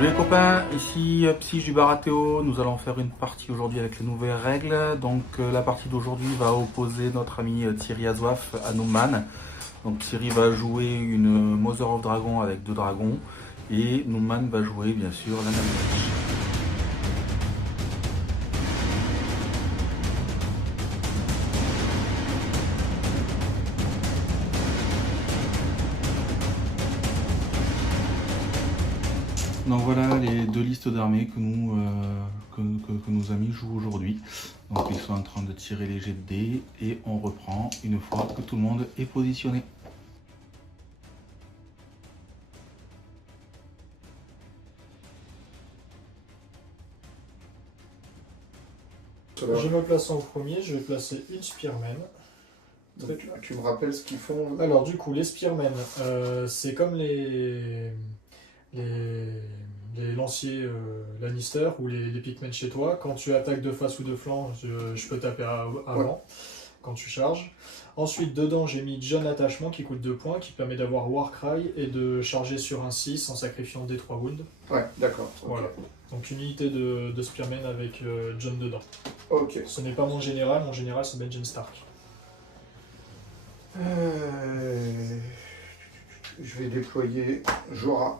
Salut les copains, ici Psy du Baratéo. Nous allons faire une partie aujourd'hui avec les nouvelles règles. Donc la partie d'aujourd'hui va opposer notre ami Thierry Azouaf à Nouman. Donc Thierry va jouer une Mother of Dragon avec 2 dragons et Nouman va jouer bien sûr la Nanomatch. Donc voilà les 2 listes d'armées que nos amis jouent aujourd'hui. Donc ils sont en train de tirer les jets de dés et on reprend une fois que tout le monde est positionné. Je me place en premier, je vais placer une Spearman. Tu me rappelles ce qu'ils font? Alors du coup, les Spearmen, c'est comme les lanciers Lannister ou les Pikmin chez toi. Quand tu attaques de face ou de flanc, je peux taper avant, quand tu charges. Ensuite, dedans, j'ai mis John Attachement qui coûte 2 points, qui permet d'avoir Warcry et de charger sur un 6 en sacrifiant des 3 wounds. Ouais, d'accord. Okay. Voilà. Donc une unité de Spearman avec John dedans. Ok. Ce n'est pas mon général c'est Benjen Stark. Je vais déployer Jorah.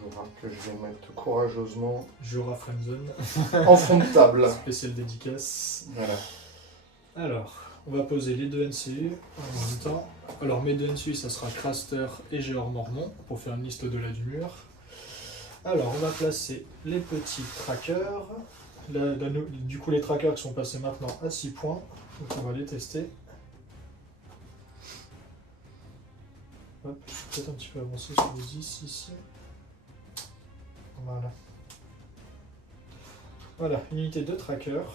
Jorah que je vais mettre courageusement. Jorah Friendzone. En front de table. Spécial dédicace. Voilà. Alors, on va poser les 2 NCU en même temps. Alors mes 2 NCU, ça sera Craster et Géor Mormont pour faire une liste de la du mur. Alors, on va placer les petits trackers. Du coup, les trackers qui sont passés maintenant à 6 points. Donc on va les tester. Hop, je vais peut-être un petit peu avancer sur les 10 ici. Voilà. Voilà, une unité de trackers.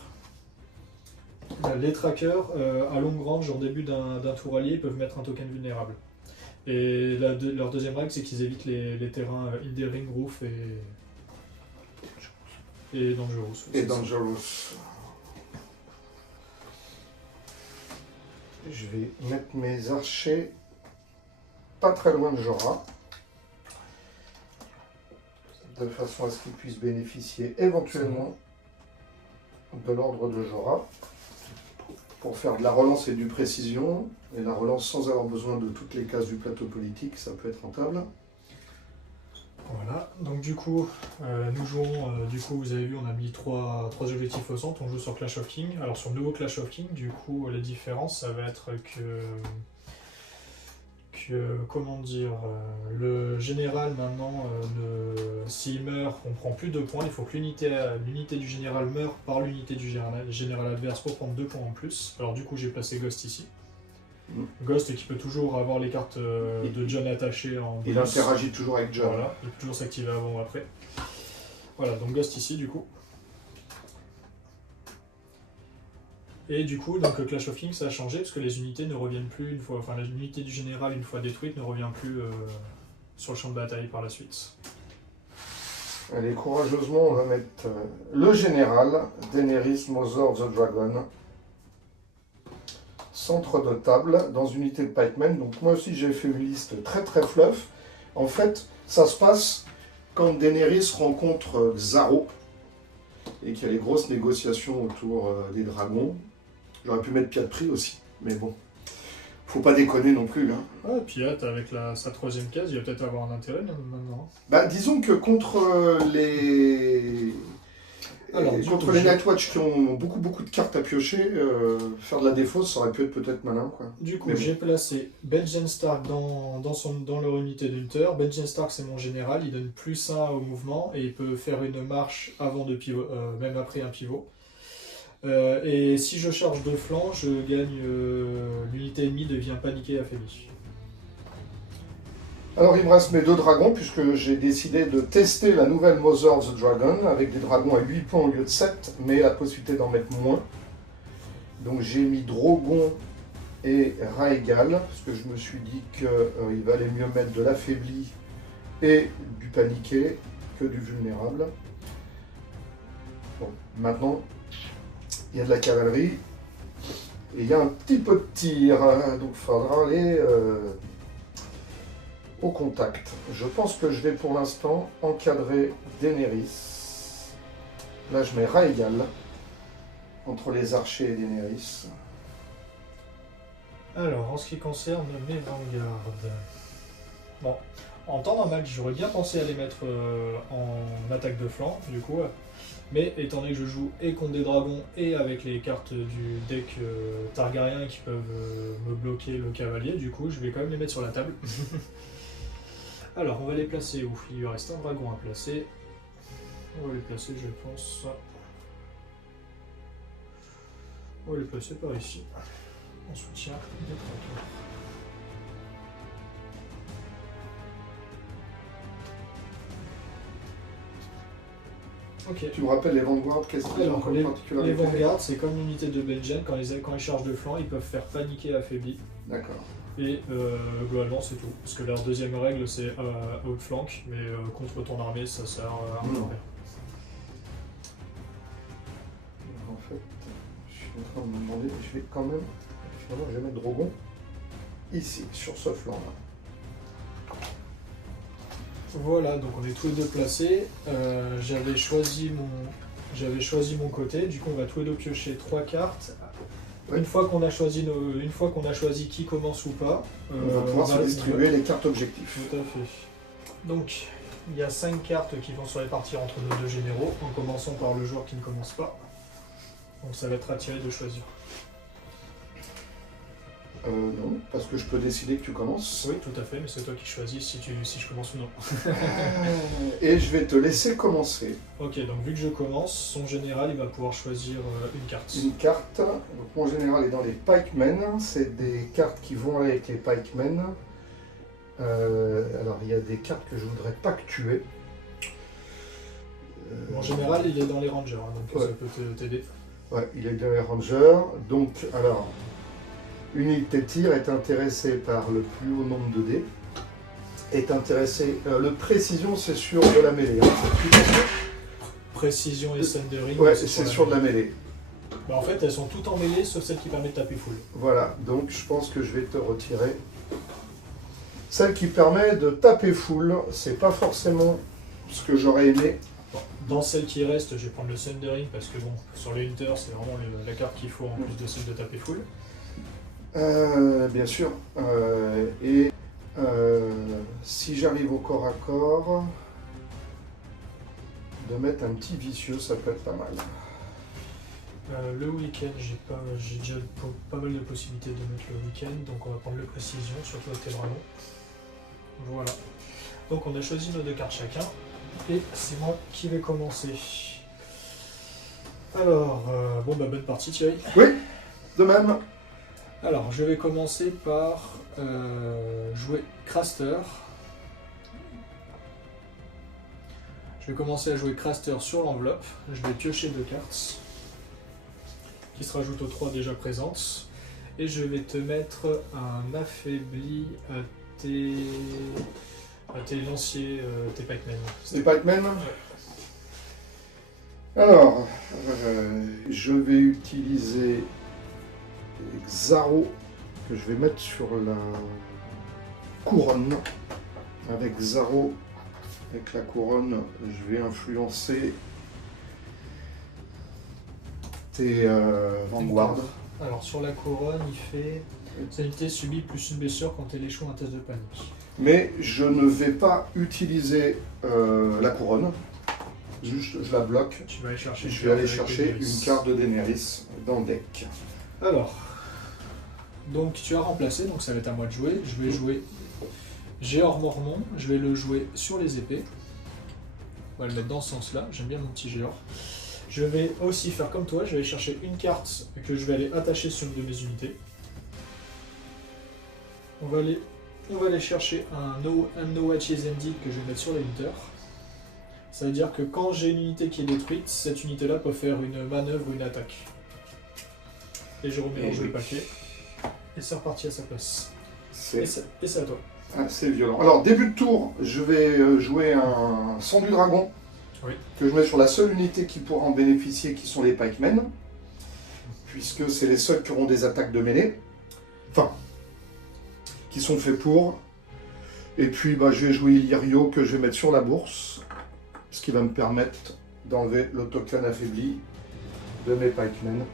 Les trackers, à longue range, en début d'un tour allié, peuvent mettre un token vulnérable. Et leur deuxième règle, c'est qu'ils évitent les terrains Hindering, Roof et Dangerous. Et Dangerous. Je vais mettre mes archers pas très loin de Jorah, de façon à ce qu'ils puissent bénéficier éventuellement de l'ordre de Jorah pour faire de la relance et du précision. Et la relance sans avoir besoin de toutes les cases du plateau politique, ça peut être rentable. Voilà, donc du coup, nous jouons, vous avez vu, on a mis 3 objectifs au centre, on joue sur Clash of Kings. Alors sur le nouveau Clash of Kings, du coup, la différence, ça va être comment dire, le général maintenant, s'il meurt, on prend plus 2 points, il faut que l'unité du général meure par l'unité du général adverse pour prendre 2 points en plus. Alors du coup, j'ai placé Ghost ici. Ghost qui peut toujours avoir les cartes de John attachées en Il interagit toujours avec John. Voilà, il peut toujours s'activer avant ou après. Voilà, donc Ghost ici du coup. Et du coup, donc Clash of Kings ça a changé parce que les unités ne reviennent plus une fois, enfin l'unité du général une fois détruite ne revient plus sur le champ de bataille par la suite. Allez, courageusement, on va mettre le général, Daenerys Mother of the Dragon. Centre de table, dans une unité de pikemen. Donc moi aussi j'ai fait une liste très très fluff. En fait, ça se passe quand Daenerys rencontre Xaro et qu'il y a les grosses négociations autour des dragons. J'aurais pu mettre Piatri aussi, mais bon, faut pas déconner non plus. Hein. Ouais, Piat avec sa 3e case, il va peut-être avoir un intérêt maintenant. Bah, disons que contre les Nightwatch qui ont beaucoup de cartes à piocher, faire de la défausse, ça aurait pu être peut-être malin. Quoi. Du coup, j'ai placé Benjen Stark dans leur unité d'Hunter. Benjen Stark, c'est mon général, il donne +1 au mouvement et il peut faire une marche avant de pivot, même après un pivot. Et si je charge de flanc, je gagne l'unité ennemie devient paniquée et affaiblie. Alors il me reste mes 2 dragons puisque j'ai décidé de tester la nouvelle Mother of the Dragon avec des dragons à 8 points au lieu de 7, mais la possibilité d'en mettre moins. Donc j'ai mis Drogon et Raegal parce que je me suis dit qu'il valait mieux mettre de l'affaibli et du paniqué que du vulnérable. Bon, maintenant il y a de la cavalerie et il y a un petit peu de tir, donc il faudra aller au contact. Je pense que je vais pour l'instant encadrer Daenerys. Là, je mets Rhaegal entre les archers et Daenerys. Alors, en ce qui concerne mes vanguards, bon, en temps normal, j'aurais bien pensé à les mettre en attaque de flanc, du coup, mais étant donné que je joue et contre des dragons et avec les cartes du deck Targaryen qui peuvent me bloquer le cavalier, du coup, je vais quand même les mettre sur la table. Alors, on va les placer où? Il lui reste un dragon à placer. On va les placer, je pense. On va les placer par ici. En soutien des dragons. Ok. Tu me rappelles les Vanguard, qu'est-ce qu'ils ont Alors, comme les particularité? Vanguards, c'est comme l'unité de Benjen, quand ils chargent de flanc, ils peuvent faire paniquer affaibli. D'accord. Et globalement, c'est tout. Parce que leur deuxième règle, c'est outflank, mais contre ton armée, ça sert à rien. Non. En fait, je suis en train de me demander, je vais quand même, finalement, je vais mettre Drogon ici, sur ce flanc-là. Voilà, donc on est tous les deux placés. J'avais choisi mon côté. Du coup, on va tous les deux piocher 3 cartes. Ouais. Une fois qu'on a choisi qui commence ou pas, On va pouvoir se distribuer les cartes objectifs. Tout à fait. Donc, il y a 5 cartes qui vont se répartir entre nos deux généraux, en commençant par le joueur qui ne commence pas. Donc ça va être attiré de choisir. Non, parce que je peux décider que tu commences. Oui, tout à fait, mais c'est toi qui choisis si je commence ou non. Et je vais te laisser commencer. Ok, donc vu que je commence, son général, il va pouvoir choisir une carte. Une carte, donc mon général est dans les pikemen, c'est des cartes qui vont avec les pikemen. Alors il y a des cartes que je voudrais pas que tu aies. Mon général, il est dans les rangers, hein, donc Ouais. ça peut t'aider. Ouais, il est dans les rangers, donc alors, unité tir est intéressée par le plus haut nombre de dés, est intéressée, le précision c'est sur de la mêlée, hein, c'est tout à fait. Précision et Sundering. Ouais, c'est sur de la mêlée. Bah, en fait, elles sont toutes en mêlée, sauf celle qui permet de taper full. Voilà, donc je pense que je vais te retirer. Celle qui permet de taper full, c'est pas forcément ce que j'aurais aimé. Bon, dans celle qui reste, je vais prendre le Sundering parce que bon, sur les Hunters, c'est vraiment la carte qu'il faut en plus de celle de taper full. Bien sûr. Si j'arrive au corps à corps, de mettre un petit vicieux, ça peut être pas mal. Le week-end, j'ai déjà pas mal de possibilités de mettre le week-end, donc on va prendre le précision, surtout avec tes dragons. Voilà. Donc on a choisi nos 2 cartes chacun, et c'est moi qui vais commencer. Alors, bon bah bonne partie Thierry. Oui, de même. Alors, je vais commencer par jouer Craster. Je vais commencer à jouer Craster sur l'enveloppe. Je vais piocher 2 cartes qui se rajoutent aux 3 déjà présentes. Et je vais te mettre un affaibli à tes lanciers, tes pikemen. C'est pikemen. Alors, je vais utiliser Xaro, que je vais mettre sur la couronne. Avec Xaro, avec la couronne, je vais influencer tes Vanguard. Alors sur la couronne, il fait cette unité subit plus une blessure quand elle échoue un test de panique. Mais je ne vais pas utiliser la couronne. Juste, je la bloque. Tu vas aller chercher. Je vais aller chercher une carte de Daenerys dans le deck. Alors, donc tu as remplacé, donc ça va être à moi de jouer. Je vais jouer Géor Mormont, je vais le jouer sur les épées. On va le mettre dans ce sens-là, j'aime bien mon petit Géor. Je vais aussi faire comme toi, je vais aller chercher une carte que je vais aller attacher sur une de mes unités. On va aller chercher un No Watches Ended que je vais mettre sur les Hunters. Ça veut dire que quand j'ai une unité qui est détruite, cette unité-là peut faire une manœuvre ou une attaque. Et je remélange le paquet. Et c'est reparti à sa place. Et c'est à toi. C'est violent. Alors, début de tour, je vais jouer un sang du dragon. Oui. Que je mets sur la seule unité qui pourra en bénéficier, qui sont les pikemen. Puisque c'est les seuls qui auront des attaques de mêlée. Enfin, qui sont faits pour. Et puis bah, je vais jouer Illyrio que je vais mettre sur la bourse, ce qui va me permettre d'enlever le token affaibli de mes pikemen.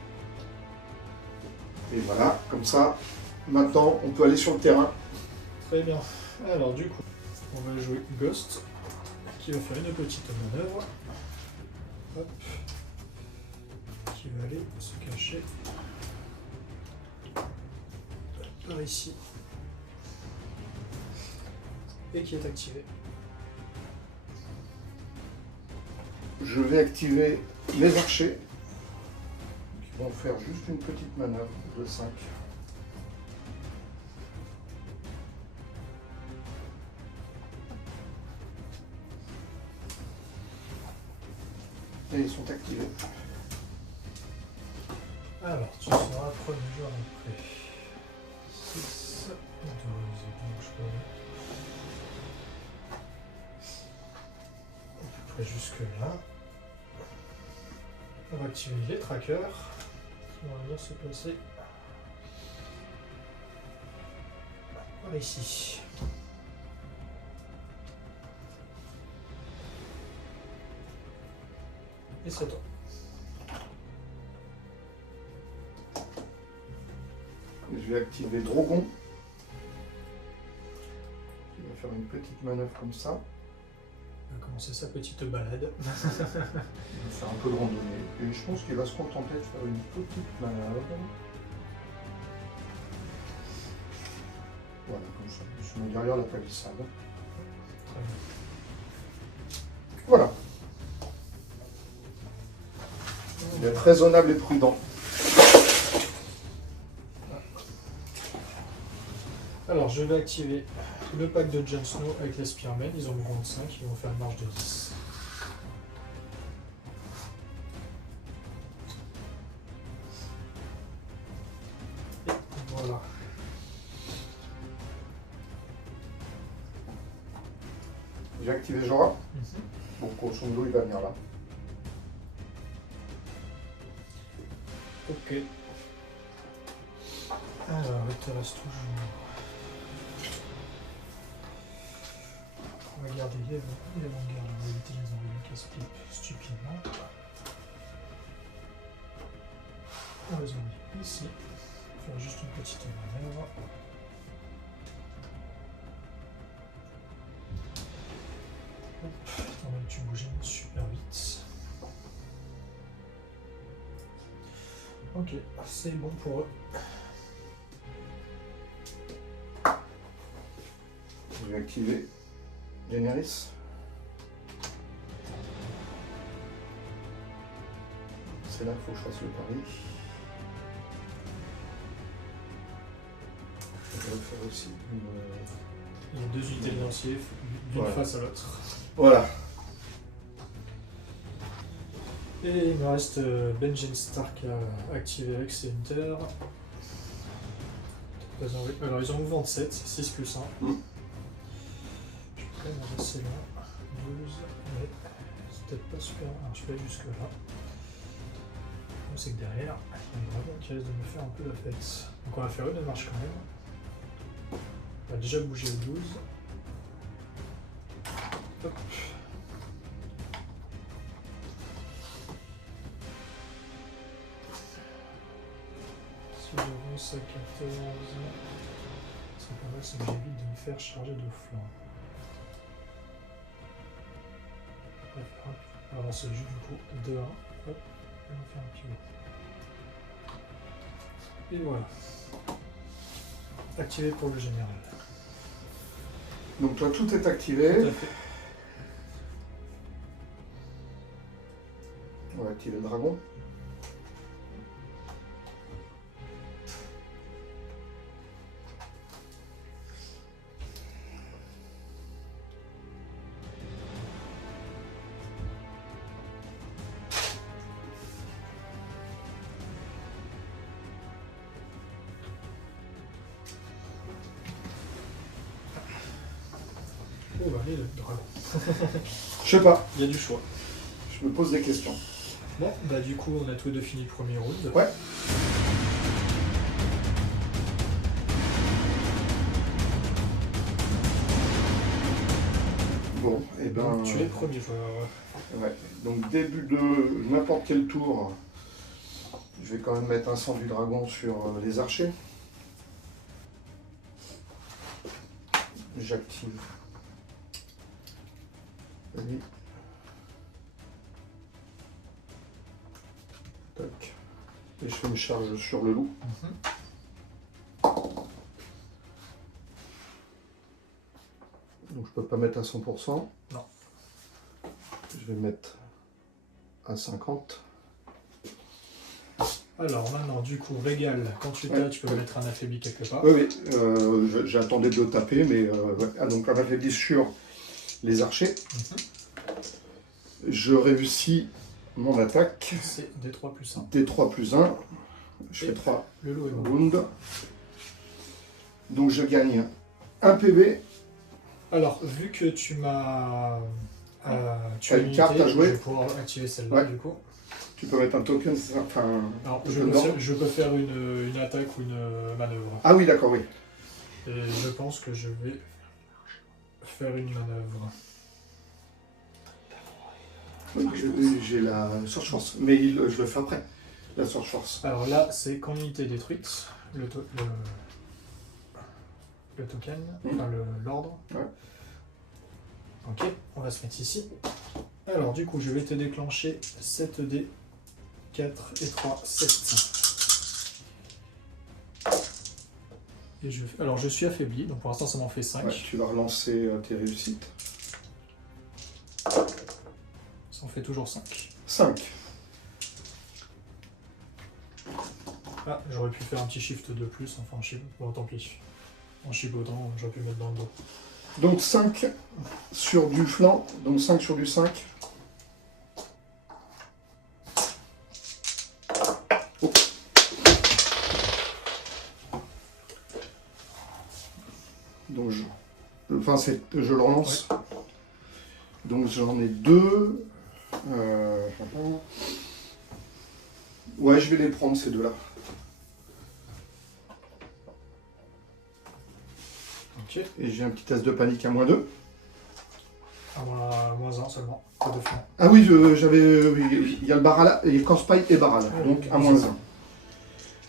Et voilà, comme ça, maintenant on peut aller sur le terrain. Très bien. Alors du coup, on va jouer Ghost, qui va faire une petite manœuvre. Hop. Qui va aller se cacher par ici. Et qui est activé. Je vais activer les archers, qui vont faire juste une petite manœuvre de 5. Et ils sont activés. Alors, tu seras premier joueur après. 6, 12, donc je peux à peu près jusque là. On va activer les trackers qui vont venir se placer par ici. Et c'est toi. Je vais activer Drogon. Il va faire une petite manœuvre comme ça. Il va commencer sa petite balade. Il va faire un peu de randonnée. Et je pense qu'il va se contenter de faire une petite manœuvre. Voilà, comme ça. Je suis derrière la palissade. Très bien. Voilà. Il est raisonnable et prudent. Alors, je vais activer le pack de Jon Snow avec les Spearmen. Ils ont mouvement de 5, ils vont faire une marche de 10. Et voilà. J'ai activé Jorah. Donc, grosso modo, il va venir là. Ok. Alors, il te reste toujours. On va garder les avant-gardes, on va éviter les envoyer casse-pipe stupidement. On les envoie ici. On va faire juste une petite manœuvre. Hop, on va tu bouger super vite. Ok, c'est bon pour eux. Je vais activer Daenerys. C'est là qu'il faut que je fasse le pari. Je vais faire aussi une... Il y a deux unités de lanciers d'une Voilà. face à l'autre. Voilà. Et il me reste Benjen Stark à activer avec ses hunters. Alors ils ont mouvement de 7, 6 plus 1. Je peux quand même avancer là. 12, mais c'est peut-être pas super. Alors je peux aller jusque là. C'est que derrière, il y a un dragon qui risque de me faire un peu la fête. Donc on va faire une marche quand même. On va déjà bouger au 12. Hop. Si j'avance à 14, c'est pas mal, c'est que j'évite de me faire charger de flanc. On va avancer juste du coup de 1, hop, et on va faire un petit mot. Et voilà. Activé pour le général. Donc toi, tout est activé. Tout à fait. On va activer le dragon. Oh bah allez, le dragon. Je sais pas, Il y a du choix. je me pose des questions. Bon, bah du coup on a tous deux fini le premier round. Ouais. Bon, et ben. Donc, tu es premier joueur. Ouais. Donc début de n'importe quel tour, je vais quand même mettre un sang du dragon sur les archers. J'active. Vas-y. Tac. Et je fais une charge sur le loup. Donc je peux pas mettre à 100%. Non. Je vais mettre à 50. Alors maintenant, du coup, régal, quand tu tapes, tu peux mettre un affaibli quelque part. Oui, j'attendais de le taper, mais ouais. Ah, donc un affaibli sur les archers. Je réussis mon attaque. C'est D3 plus 1. D3 plus 1. Je Et fais 3 le loup est mort. wounds. Donc je gagne 1 PV. Alors, vu que tu m'as... tu T'as as une unité, carte à jouer. je vais pouvoir activer celle-là, Ouais. du coup. Tu peux mettre un token, c'est ça? Enfin, Alors, dedans. je peux faire une attaque ou une manœuvre. Ah oui, d'accord, oui. Et je pense que je vais faire une manœuvre. J'ai la Search Force, mais je le fais après, la Search Force. Alors là, c'est quand unité détruite, le token, enfin l'ordre. Ouais. Ok, on va se mettre ici. Alors du coup, je vais te déclencher 7D, 4 et 3, 7. Et alors je suis affaibli, donc pour l'instant ça m'en fait 5. Ouais, tu vas relancer tes réussites. Ça en fait toujours 5. 5. Ah, j'aurais pu faire un petit shift de plus, enfin bon tant pis. En chipotant, j'aurais pu mettre dans le dos. Donc 5 sur du flanc, donc 5 sur du 5. Oh. Donc je le relance. Ouais. Donc j'en ai 2. Ouais, je vais les prendre ces deux-là. Ok. Et j'ai un petit test de panique à -2. À -1 seulement, pas de flanc. Ah oui, il y a le Baral, et Corspy et Baral, donc à -1.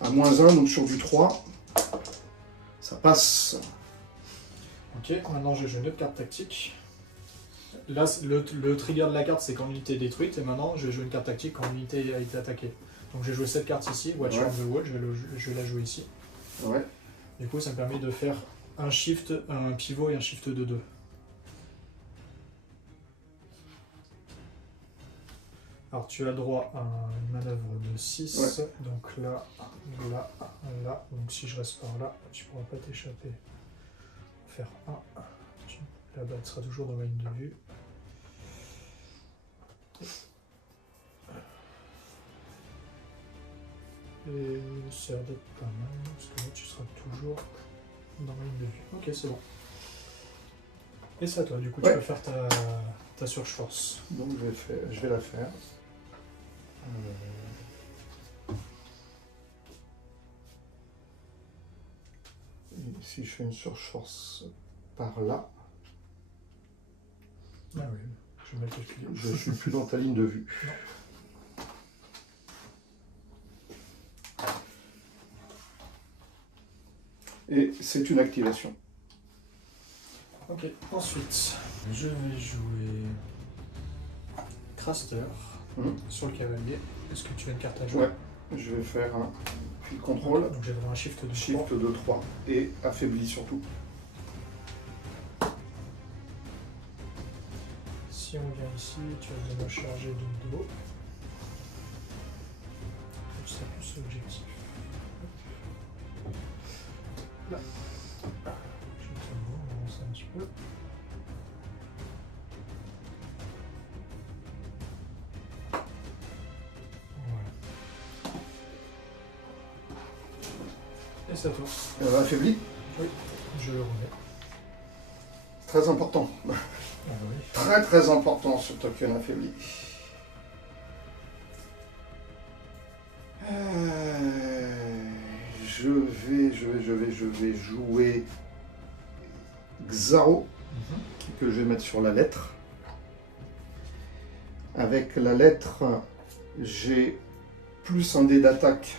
À -1, donc sur du 3, ça passe. Ok, maintenant je joue une autre carte tactique. Là, le trigger de la carte, c'est quand l'unité est détruite, et maintenant je joue une carte tactique quand l'unité a été attaquée. Donc j'ai joué cette carte ici, Watch on the Wall, je vais la jouer ici. Ouais. Du coup, ça me permet de faire un shift, un pivot et un shift de 2. Alors tu as droit à une manœuvre de 6, ouais. Donc là, là, là. Donc si je reste par là, tu ne pourras pas t'échapper. Faire 1. La balle sera toujours dans ma ligne de vue. Et ça a l'air d'être pas mal, parce que là tu seras toujours dans ma ligne de vue. Ok, c'est bon. Et c'est à toi, du coup tu peux faire ta Search Force. Donc je vais la faire. Et si je fais une Search Force par là. Ah oui, je vais mettre le client. Je suis plus dans ta ligne de vue. Non. Et c'est une activation. Ok, ensuite, je vais jouer Craster sur le cavalier. Est-ce que tu as une carte à jouer? Ouais, je vais faire un fil contrôle. Donc j'ai un shift de 3. Shift de 3 et affaibli surtout. Si on vient ici, tu vas me charger de dos. C'est plus l'objectif. Là. Je vais on avance un petit peu. Voilà. Et c'est à toi. Affaibli? Oui, je le remets. Très important. Ah oui. Très très important ce token affaibli. Je vais jouer Xaro, que je vais mettre sur la lettre. Avec la lettre, j'ai plus un dé d'attaque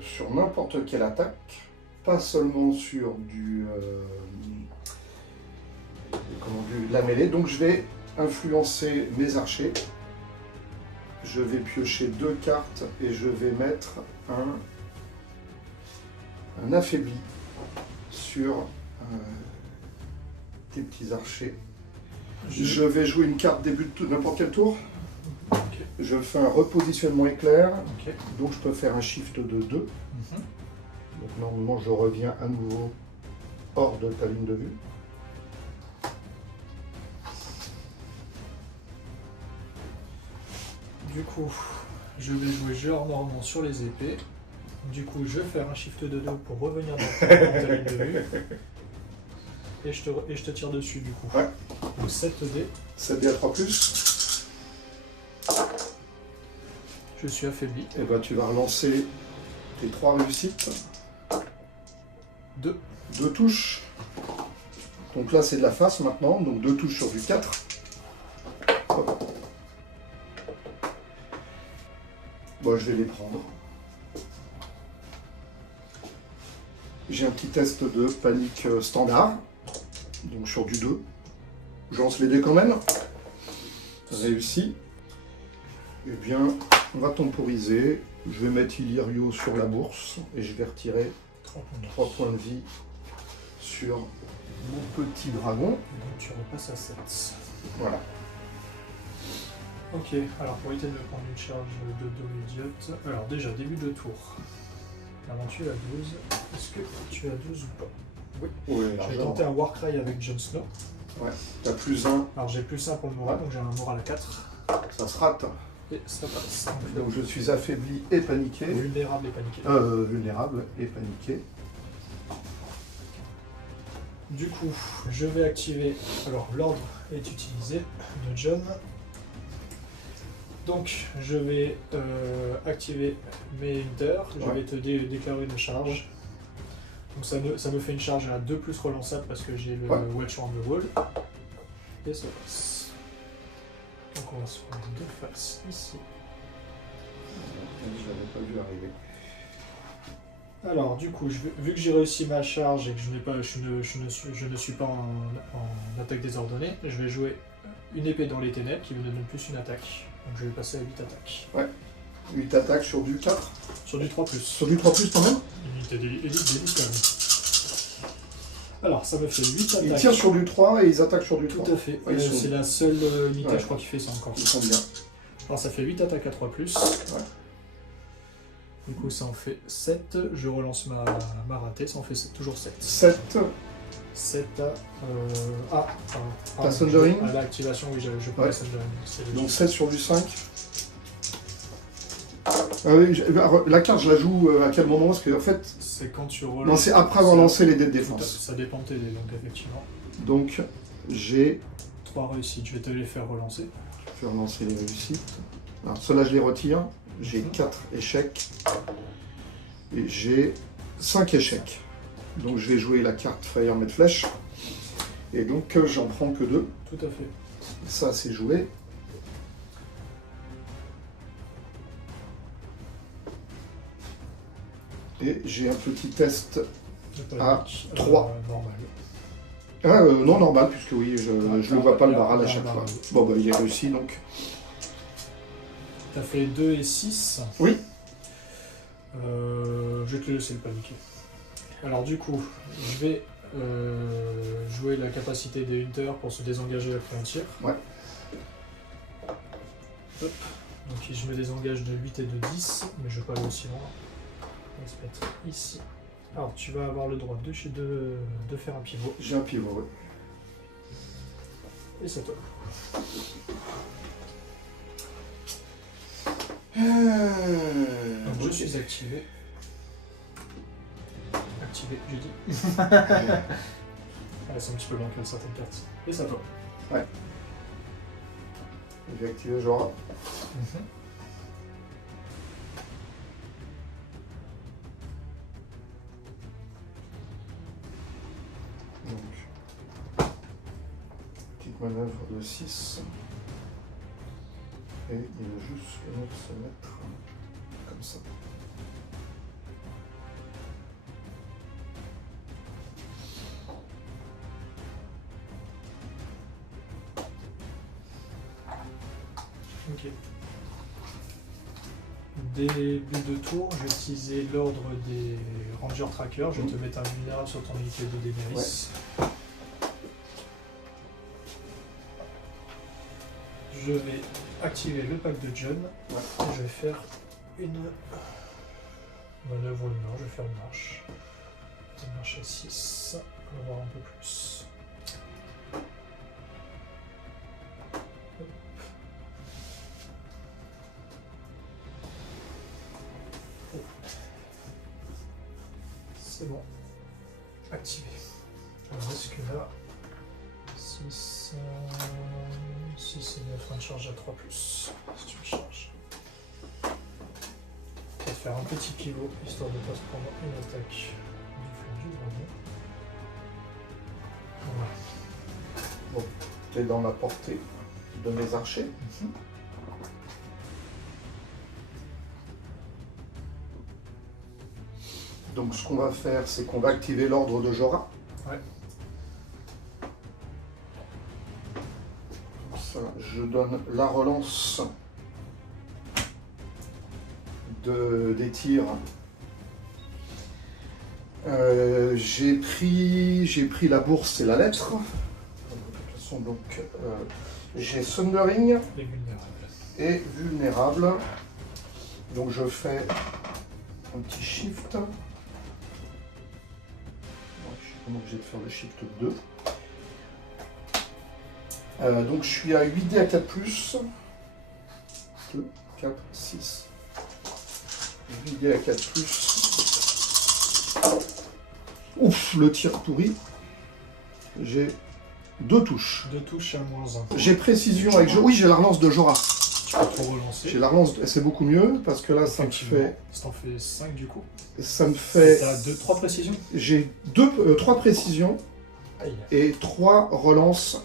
sur n'importe quelle attaque, pas seulement sur de la mêlée. Donc je vais influencer mes archers. Je vais piocher 2 cartes et je vais mettre un affaibli sur tes petits archers. Je vais jouer une carte début de n'importe quel tour. Ok. Je fais un repositionnement éclair, Ok. donc je peux faire un shift de 2. Donc normalement je reviens à nouveau hors de ta ligne de vue. Du coup, je vais jouer genre normand sur les épées. Du coup, je vais faire un shift de 2 pour revenir dans ta ligne de vue. Et je te tire dessus du coup. Ouais. Donc 7 dés. 7 dés à 3+. Je suis affaibli. Et ben tu vas relancer tes 3 réussites. 2. 2 touches. Donc là c'est de la face maintenant, donc 2 touches sur du 4. Hop. Bon, je vais les prendre. J'ai un petit test de panique standard, donc sur du 2. Je lance les dés quand même. Réussi. Eh bien, on va temporiser. Je vais mettre Illyrio sur la bourse et je vais retirer 3 points de vie sur mon petit dragon. Donc tu repasses à 7. Voilà. Ok, alors pour éviter de me prendre une charge de dos idiote. Alors déjà, début de tour. Avant tu es à 12. Est-ce que tu es à 12 ou pas? Oui. Ouais, Je vais tenter un Warcry avec Jon Snow. Ouais, t'as +1, Alors j'ai +1 pour le moral, donc j'ai un moral à 4. ça se rate. Et ça passe. Donc je suis affaibli et paniqué. Vulnérable et paniqué. Vulnérable et paniqué. Du coup, je vais activer. Alors l'ordre est utilisé de John. Donc je vais activer mes hunters. Je Ouais. vais te déclarer une charge. Donc ça me fait une charge à 2 plus relançable parce que j'ai le Ouais. Watch on the Wall. Et ça passe. Donc on va se prendre 2 faces ici. Je l'avais pas vu arriver. Alors du coup, vu que j'ai réussi ma charge et que je ne suis pas en attaque désordonnée, je vais jouer une épée dans les ténèbres qui me donne plus une attaque. Donc je vais passer à 8 attaques. 8 attaques sur du 4. Sur du 3+. Sur du 3+ quand même. Unité d'élite quand même. Alors ça me fait 8 attaques. Ils tirent sur du 3 et ils attaquent sur du 3. Tout à fait. Ouais, ils sont- C'est la seule unité, Ouais. je crois, qui fait ça encore. Ils sont bien. Alors ça fait 8 attaques à 3+. Ouais. Du coup ça en fait 7. Je relance ma ratée, ça en fait toujours 7. 7. 7 à... T'as Sundering ? À l'activation, oui, je peux Ouais. la Sundering. C'est Donc 7 sur du 5. Ah oui, la carte, je la joue à quel moment? Parce que en fait, C'est quand tu relances... non, c'est après avoir lancé les dés de Tout à- défense. Ça dépend de tes dés, donc effectivement. Donc j'ai 3 réussites, je vais te les faire relancer. fait relancer les réussites. Alors ceux-là, je les retire. J'ai Mhm. 4 échecs. Et j'ai 5 échecs. Donc je vais jouer la carte Fire Med Flèche. Et donc j'en prends que 2. Tout à fait. Ça, c'est joué. Et j'ai un petit test. De Ah, panique, 3. Normal. Ah, non normal, puisque oui, je ne vois pas le barrel à chaque barrel. fois. Bon, bah, il est réussi donc. T'as fait 2 et 6. Oui. Je vais te laisser le paniquer. Alors du coup, je vais jouer la capacité des hunters pour se désengager après un tir. Ouais. Hop. Donc je me désengage de 8 et de 10, mais je vais pas aller aussi loin. On va se mettre ici. Alors tu vas avoir le droit de faire un pivot. J'ai un pivot, oui. Et c'est toi. Donc je suis activé. Activé, j'ai dit. Ouais, c'est un petit peu bancal certaines cartes. Et c'est à toi. J'ai activé genre. Donc, petite Donc manœuvre de 6. Et il va juste venir se mettre comme ça. Ok. Début de tour, je vais utiliser l'ordre des Ranger Trackers. Je vais te mettre un vulnérable sur ton unité de Daenerys. Je vais activer le pack de John. Et je vais faire une manœuvre humain. Je vais faire une marche. Une marche à 6. On va voir un peu plus. C'est bon. Activé. Alors, est-ce que là, 6 et 9, on charge à 3+. Si tu me charges. On va faire un petit pivot, histoire de ne pas se prendre une attaque du feu du dragon. Voilà. Bon, tu es dans la portée de mes archers. Donc ce qu'on va faire, c'est qu'on va activer l'ordre de Jorah. Ouais. Comme ça, je donne la relance des tirs. J'ai pris la bourse et la lettre. De toute façon, donc, j'ai Sundering Et vulnérable. et vulnérable. Donc je fais un petit shift. Je suis obligé de faire le shift 2. Donc je suis à 8D à 4+. 2, 4, 6. 8D à 4+. Ouf, le tir pourri. J'ai 2 touches. 2 touches à -1. J'ai précision avec... Oui, j'ai la relance de Jorah. Tu peux tout relancer. J'ai la relance, c'est beaucoup mieux parce que là ça me fait... Ça t'en fait 5 du coup. Ça me fait... T'as 3 précisions. J'ai 3 précisions Aïe. et 3 relances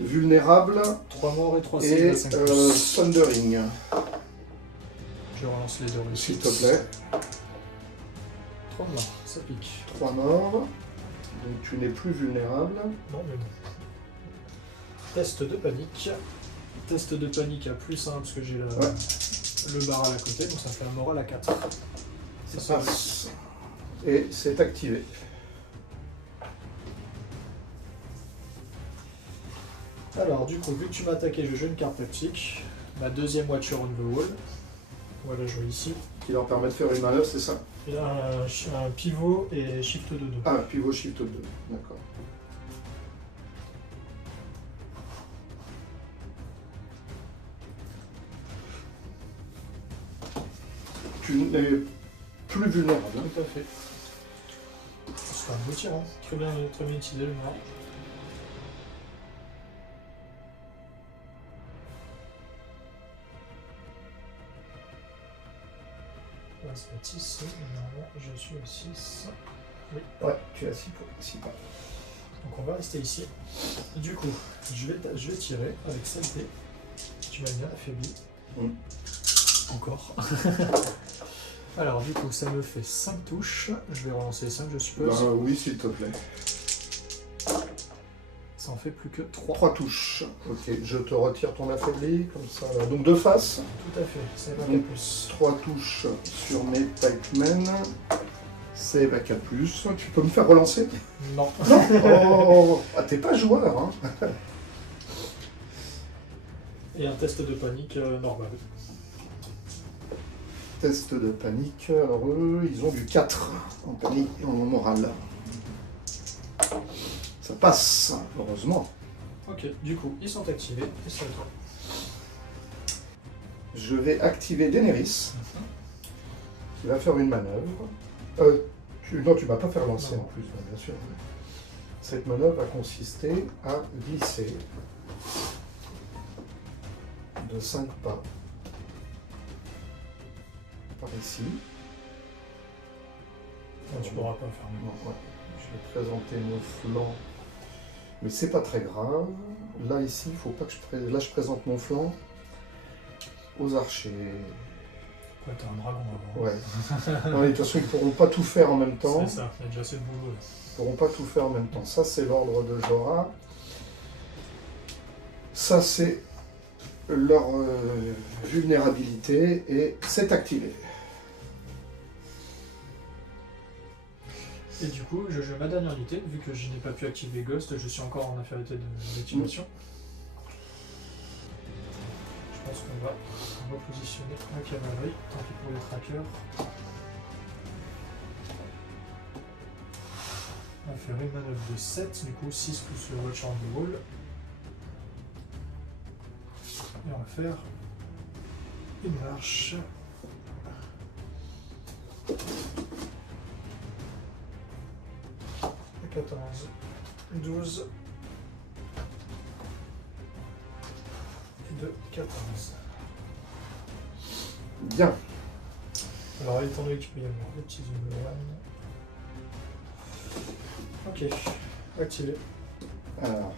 vulnérables 3 morts et 3 et cibles à 5+. Thundering, Je relance les deux s'il réussites. te plaît. 3 morts, ça pique. 3 morts, donc tu n'es plus vulnérable. Non mais bon. Test de panique. Test de panique à +1 parce que j'ai le barral à côté, donc ça fait un moral à 4. C'est Ça passe et c'est activé. Alors du coup, vu que tu m'as attaqué, je joue une carte tactique. Ma deuxième Watcher on the Wall. On va la jouer ici. Qui leur permet de faire une manœuvre, c'est ça? Il a un pivot et shift de 2. Ah, pivot shift 2, d'accord. Tu n'es plus vulnérable. Tout à fait. C'est un beau tir, hein. Très bien utilisé le noir. On va se mettre ici, et normalement je suis à 6. Oui. Ouais, tu as 6 points. Donc on va rester ici. Du coup, je vais tirer avec celle-ci. Tu m'as bien affaibli. Encore. Alors du coup, ça me fait 5 touches. Je vais relancer 5, je suppose. Ben, oui, s'il te plaît. Ça en fait plus que 3. 3 touches. Ok, je te retire ton affaibli, comme ça. Là. Donc de face. Tout à fait, c'est pas Donc, plus. 3 touches sur mes pikemen. C'est à 4+. Tu peux me faire relancer? Non. Non. Oh, ah, t'es pas joueur, hein. Et un test de panique normal. Test de panique. Alors eux, ils ont du 4 en panique et en moral. Ça passe, heureusement. Ok, du coup, ils sont activés. Et c'est à toi. Je vais activer Daenerys, qui va faire une manœuvre. Non, tu vas pas faire lancer Non. en plus, bien sûr. Cette manœuvre va consister à glisser de 5 pas par ici. Non, tu pourras pas faire. Non, ouais. Je vais présenter mon flanc Mais c'est pas très grave. Là, ici, il faut pas que là, je présente mon flanc aux archers. Ouais, t'as un dragon avant. Ouais. Non, mais de toute façon, ils pourront pas tout faire en même temps. C'est ça, il y a déjà assez de boulot là. Ils pourront pas tout faire en même temps. Ça, c'est l'ordre de Jorah. Ça, c'est leur vulnérabilité et c'est activé. Et du coup, je joue ma dernière unité, vu que je n'ai pas pu activer Ghost, je suis encore en infériorité d'activation. Je pense qu'on va repositionner la cavalerie, tant pis pour les trackers. On va faire une manœuvre de 7, du coup 6 plus le Watch on the Wall. Et on va faire une marche. De 14, 12 et de 14. Bien. Alors, étant donné qu'il peut y avoir des petits one. Ok, activé. Alors,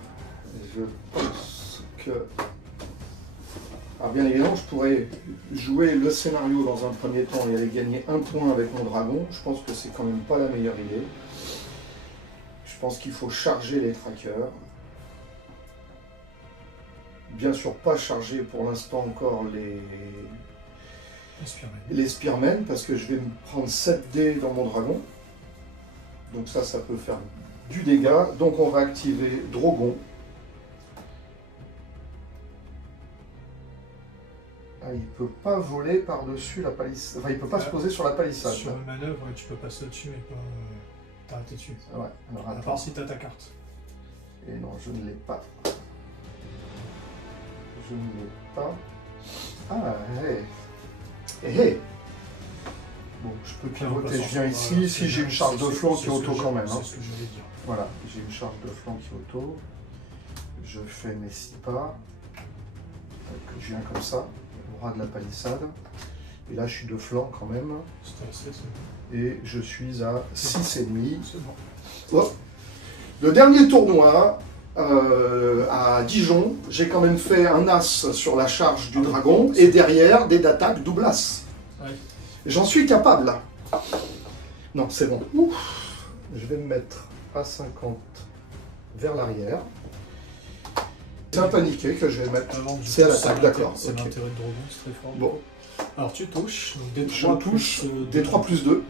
je pense que... Alors bien évidemment, je pourrais jouer le scénario dans un premier temps et aller gagner un point avec mon dragon. Je pense que c'est quand même pas la meilleure idée. Je pense qu'il faut charger les trackers. Bien sûr, pas charger pour l'instant encore les spearmen, parce que je vais me prendre 7 dés dans mon dragon. Donc ça peut faire du dégât. Donc on va activer Drogon. Ah, il peut pas voler par-dessus la palissade. Enfin, il peut pas se poser sur la palissade. Sur une manœuvre, tu peux passer au-dessus et pas t'arrêter dessus. Ouais, alors À attends. part si t'as ta carte. Et non, je ne l'ai pas. Je ne l'ai pas. Ah, hé. Hé. Bon, je peux pivoter, je viens ici. Si j'ai une charge de flanc qui est auto quand même. Hein. C'est ce que je voulais dire. Voilà, j'ai une charge de flanc qui est auto. Je fais mes 6 pas. Donc, je viens comme ça, au ras de la palissade. Et là, je suis de flanc quand même. C'est bon. Et je suis à 6,5. C'est bon. Oh. Le dernier tournoi à Dijon, j'ai quand même fait un as sur la charge du dragon et derrière des d'attaque double as. Ouais. J'en suis capable. Non, c'est bon. Ouf. Je vais me mettre à 50 vers l'arrière. C'est un paniqué que je vais mettre. C'est à l'attaque, d'accord. C'est Ok. l'intérêt de Drogon, c'est très fort. Bon, Alors tu touches, donc des je 3 touche plus, des 3 plus 2. Ouais.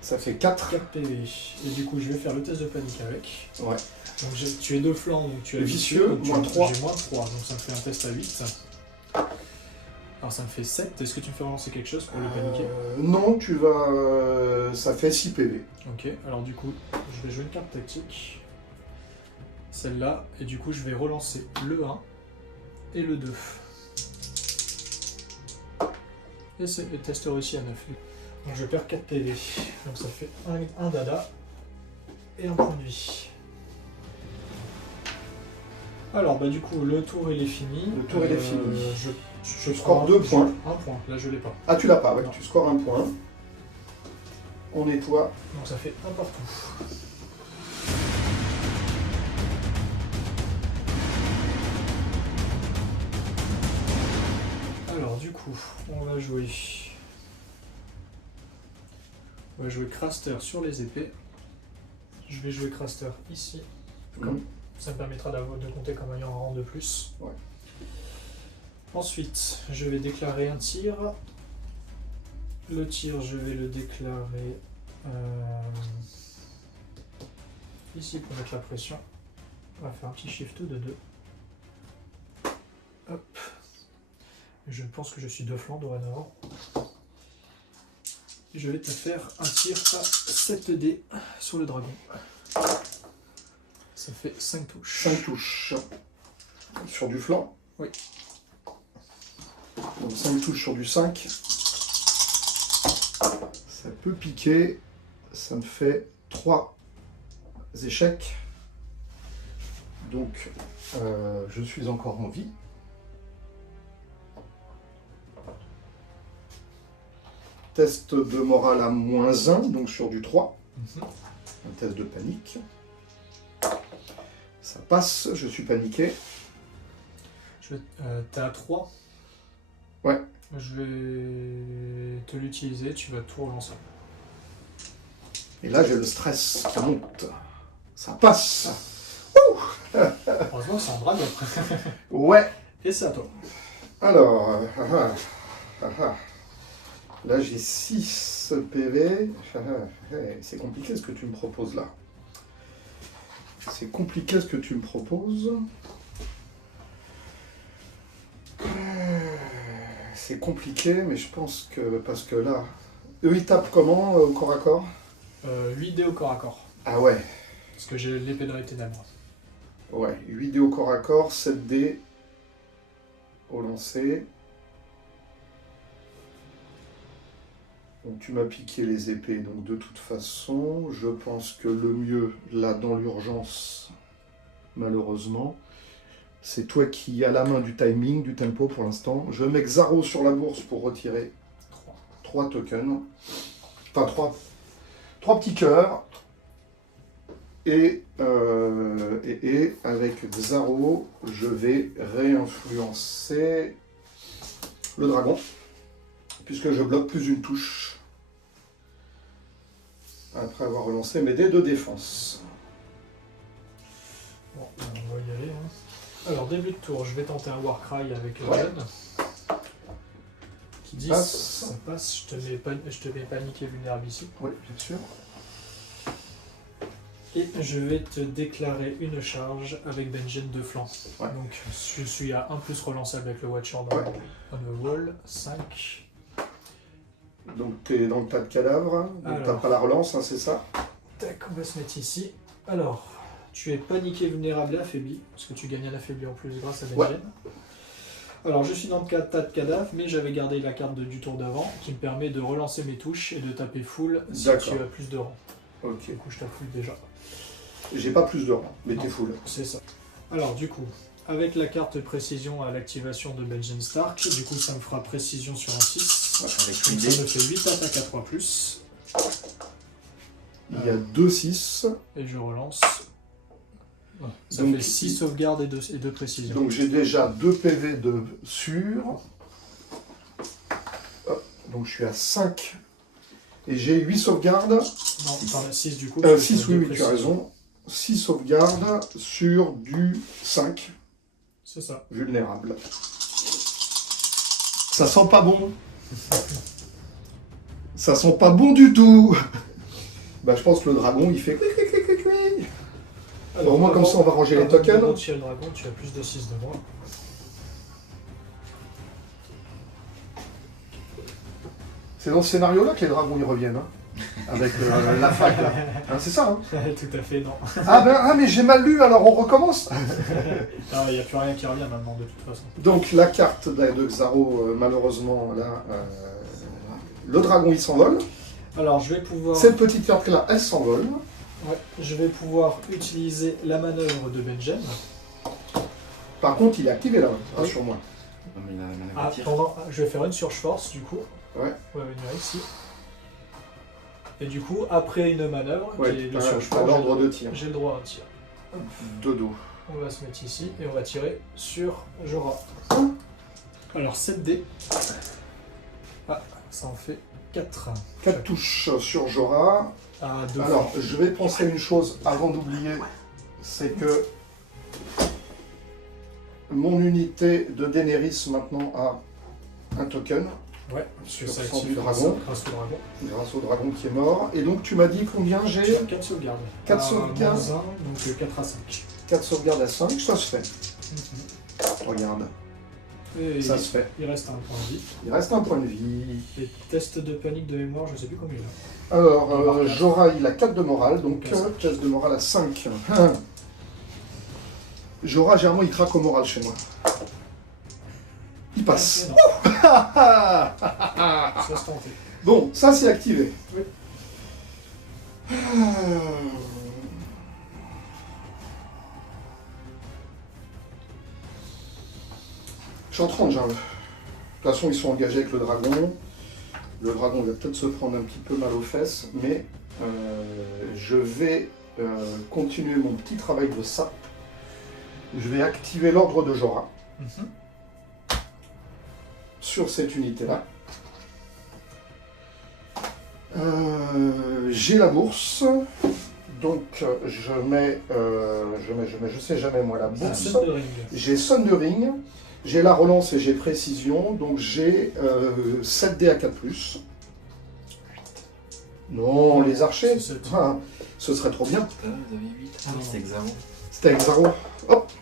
Ça fait 4. 4 PV. Et du coup, je vais faire le test de panique avec. Ouais. Donc tu es de flanc, donc tu es Vicieux, donc moins 3. J'ai moins 3, donc ça me fait un test à 8. Alors ça me fait 7. Est-ce que tu me fais relancer quelque chose pour le paniquer? Non, tu vas. Ça fait 6 PV. Ok, alors du coup, je vais jouer une carte tactique. Celle-là, et du coup, je vais relancer le 1 et le 2. Et c'est le test réussi à 9. Donc je perds 4 PV. Donc ça fait un dada et un point de vie. Alors bah du coup le tour il est fini. Le tour il est fini. Je score 2 points. Un point, là je l'ai pas. Ah, tu l'as pas, ouais, Non. tu scores 1 point. On nettoie. Donc ça fait un partout. Alors du coup, on va jouer Craster sur les épées. Je vais jouer Craster ici. Ça me permettra de compter comme ayant un rang de plus. Ouais. Ensuite, je vais déclarer un tir. Le tir, je vais le déclarer ici pour mettre la pression. On va faire un petit shift de 2. Hop. Je pense que je suis de flanc dorénavant. Je vais te faire un tir à 7 dés sur le dragon. Ça fait 5 touches. 5 touches. Sur du flanc. Oui. Donc 5 touches sur du 5. Ça peut piquer. Ça me fait 3 échecs. Donc je suis encore en vie. Test de morale à -1, donc sur du 3. Un test de panique. Ça passe, je suis paniqué. T'es à 3. Ouais. Je vais te l'utiliser, tu vas tout relancer. Et là, j'ai le stress qui monte. Ça passe. Heureusement que c'est un dragon. Ouais. Et c'est à toi. Alors, là, j'ai 6 PV. C'est compliqué ce que tu me proposes là. C'est compliqué ce que tu me proposes. C'est compliqué, mais je pense que... Parce que là... Eux, ils tapent comment au corps à corps? 8 dés au corps à corps. Ah ouais. Parce que j'ai l'épée dans les ténèbres. Ouais, 8 dés au corps à corps, 7 dés au lancer. Donc tu m'as piqué les épées, donc de toute façon, je pense que le mieux, là, dans l'urgence, malheureusement, c'est toi qui as la main du timing, du tempo pour l'instant. Je mets Xaro sur la bourse pour retirer 3 tokens. Enfin, 3 petits cœurs. Et avec Xaro, je vais réinfluencer le dragon, puisque je bloque plus une touche, après avoir relancé mes dés de défense. Bon, on va y aller. Hein. Alors, début de tour, je vais tenter un Warcry avec Ouais. Eugène. Qui dit Passe. ça passe, je te mets paniquer vulnérable ici. Oui, bien sûr. Et je vais te déclarer une charge avec Benjen de flanc. Ouais. Donc je suis à 1+ relançable avec le Watcher dans Ouais. le wall. 5. Donc tu es dans le tas de cadavres, donc Alors. t'as pas la relance, hein, c'est ça? Tac, on va se mettre ici. Alors, tu es paniqué, vulnérable et affaibli, parce que tu gagnes un affaibli en plus grâce à Benjen. Ouais. Alors je suis dans le tas de cadavres, mais j'avais gardé la carte du tour d'avant, qui me permet de relancer mes touches et de taper full si D'accord. tu as plus de rang. Ok. Du coup je tape full déjà. J'ai pas plus de rang, mais Non. t'es full. C'est ça. Alors du coup, avec la carte précision à l'activation de Benjen Stark, du coup ça me fera précision sur un 6. Ouais, avec Donc l'idée. ça me fait 8 attaques à 3+. Il y a 2-6, Et je relance. Voilà. Ça Donc, fait 6 sauvegardes et 2 précisions. donc j'ai déjà 2 PV de sûr. Hop, donc je suis à 5. Et j'ai 8 sauvegardes. Non, t'en as 6 du coup. 6, oui, tu as raison. 6 sauvegardes sur du 5 C'est ça. vulnérable. Ça sent pas bon. Ça sent pas bon du tout. Bah, je pense que le dragon, il fait... Au moins, comme ça, on va ranger les tokens. Quand tu as le dragon, tu as plus de 6 de moins. C'est dans ce scénario-là que les dragons y reviennent, hein. Avec la fac, là. Hein, c'est ça, hein. Tout à fait, non. Ah, mais j'ai mal lu, alors on recommence. Il n'y a plus rien qui revient maintenant, de toute façon. Donc, la carte de Xaro, malheureusement, là... le dragon, il s'envole. Alors, je vais pouvoir... Cette petite carte-là, elle s'envole. Ouais, je vais pouvoir utiliser la manœuvre de Benjen. Par contre, il est activé, là, Oui. sur moi. Non, mais il a la Ah, tir. je vais faire une surge force, du coup. Ouais. On va venir ici. Et du coup, après une manœuvre, qui est Ouais, le surge t'as force, l'ordre de tir. j'ai le droit à un tir. De dos. On va se mettre ici et on va tirer sur Jorah. Alors 7D. Ah, ça en fait 4. 4 touches sur Jorah. Ah, 2 Alors, je vais penser à une chose avant d'oublier, c'est que mon unité de Daenerys maintenant a un token Ouais, sur ça sang active du dragon, grâce au dragon. grâce au dragon qui est mort. Et donc, tu m'as dit combien Tu j'ai? as 4 sauvegardes. 4 sauvegardes. -1, donc 4 à 5. 4 sauvegardes à 5, ça se fait. Regarde, Et ça se fait. il reste un point de vie. Il reste un point de vie. Et test de panique de mémoire, je sais plus combien il a. Alors, Jorah, il a 4 de morale, donc Donc, à cinq. test de morale à 5. Jorah, généralement, il craque au moral chez moi. Il passe. Non, ça se tentait. Bon, ça c'est activé. Oui. Je suis en 30 jungle. De toute façon, ils sont engagés avec le dragon. Le dragon va peut-être se prendre un petit peu mal aux fesses, mais je vais continuer mon petit travail de sape Je vais activer l'ordre de Jorah Mhm. sur cette unité-là. J'ai la bourse. Donc je sais jamais moi la bourse. Sundering. J'ai Sundering, j'ai la relance et j'ai précision, donc j'ai 7 dés à 4+. Non, les archers, C'est sept. ah, ce serait trop bien. Vous avez 8. Ah non. C'est Xaro. C'était avec Zaro. Hop.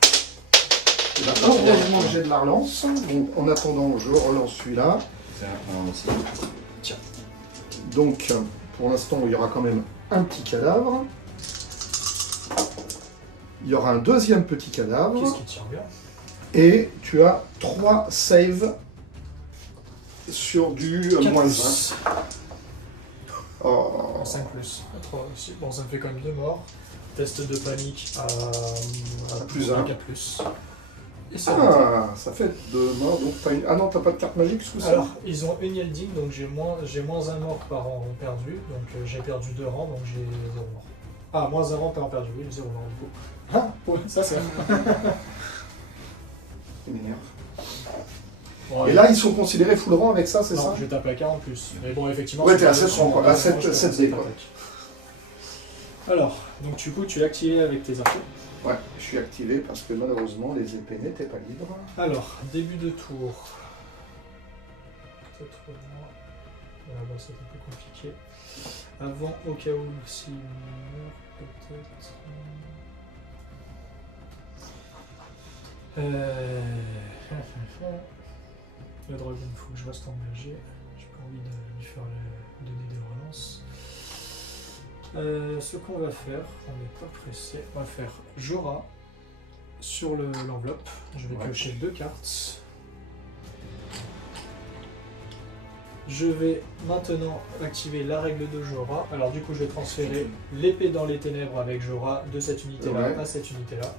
Et là, heureusement que j'ai de la relance. Donc en attendant, je relance celui-là. C'est un aussi. Tiens. Donc pour l'instant, il y aura quand même un petit cadavre. Il y aura un deuxième petit Qu'est-ce cadavre. qui tire bien? Et tu as 3 saves sur du -1. Oh. 5 plus. 3 aussi. Bon, ça me fait quand même 2 morts. Test de panique à Plus un. 4 plus. Et c'est raté. Ah, ça fait 2 morts. Donc t'as une... Ah non, t'as pas de carte magique ce coup-ci. Alors, ils ont une Yielding, donc j'ai moins un mort par rang perdu. Donc j'ai perdu 2 rangs, donc j'ai 0 mort. Ah, moins un rang par rang perdu, oui, 0 mort du coup. Ah, ouais, ça c'est. Il m'énerve. Bon, Et là, ils sont considérés full rang avec ça, c'est non, ça? je vais taper à 40 en plus. Mais bon, effectivement. Ouais, c'est t'es à pas 7 le rangs, quoi. son, À 7 je fais 7 un dés, quoi. attaque. Alors, donc du coup, tu es activé avec tes archers. Ouais, je suis activé parce que malheureusement, les épées n'étaient pas libres. Alors, début de tour. Peut-être moi. Voilà, bah, c'est un peu compliqué. Avant, au cas où, s'il meurt, peut-être. Le dragon, il faut que je reste engagé. J'ai pas envie de lui faire donner des relances. Ce qu'on va faire, on n'est pas pressé, on va faire Jorah sur l'enveloppe. Je vais piocher 2 cartes. Je vais maintenant activer la règle de Jorah. Alors du coup, je vais transférer l'épée dans les ténèbres avec Jorah de cette unité-là Ouais. à cette unité-là.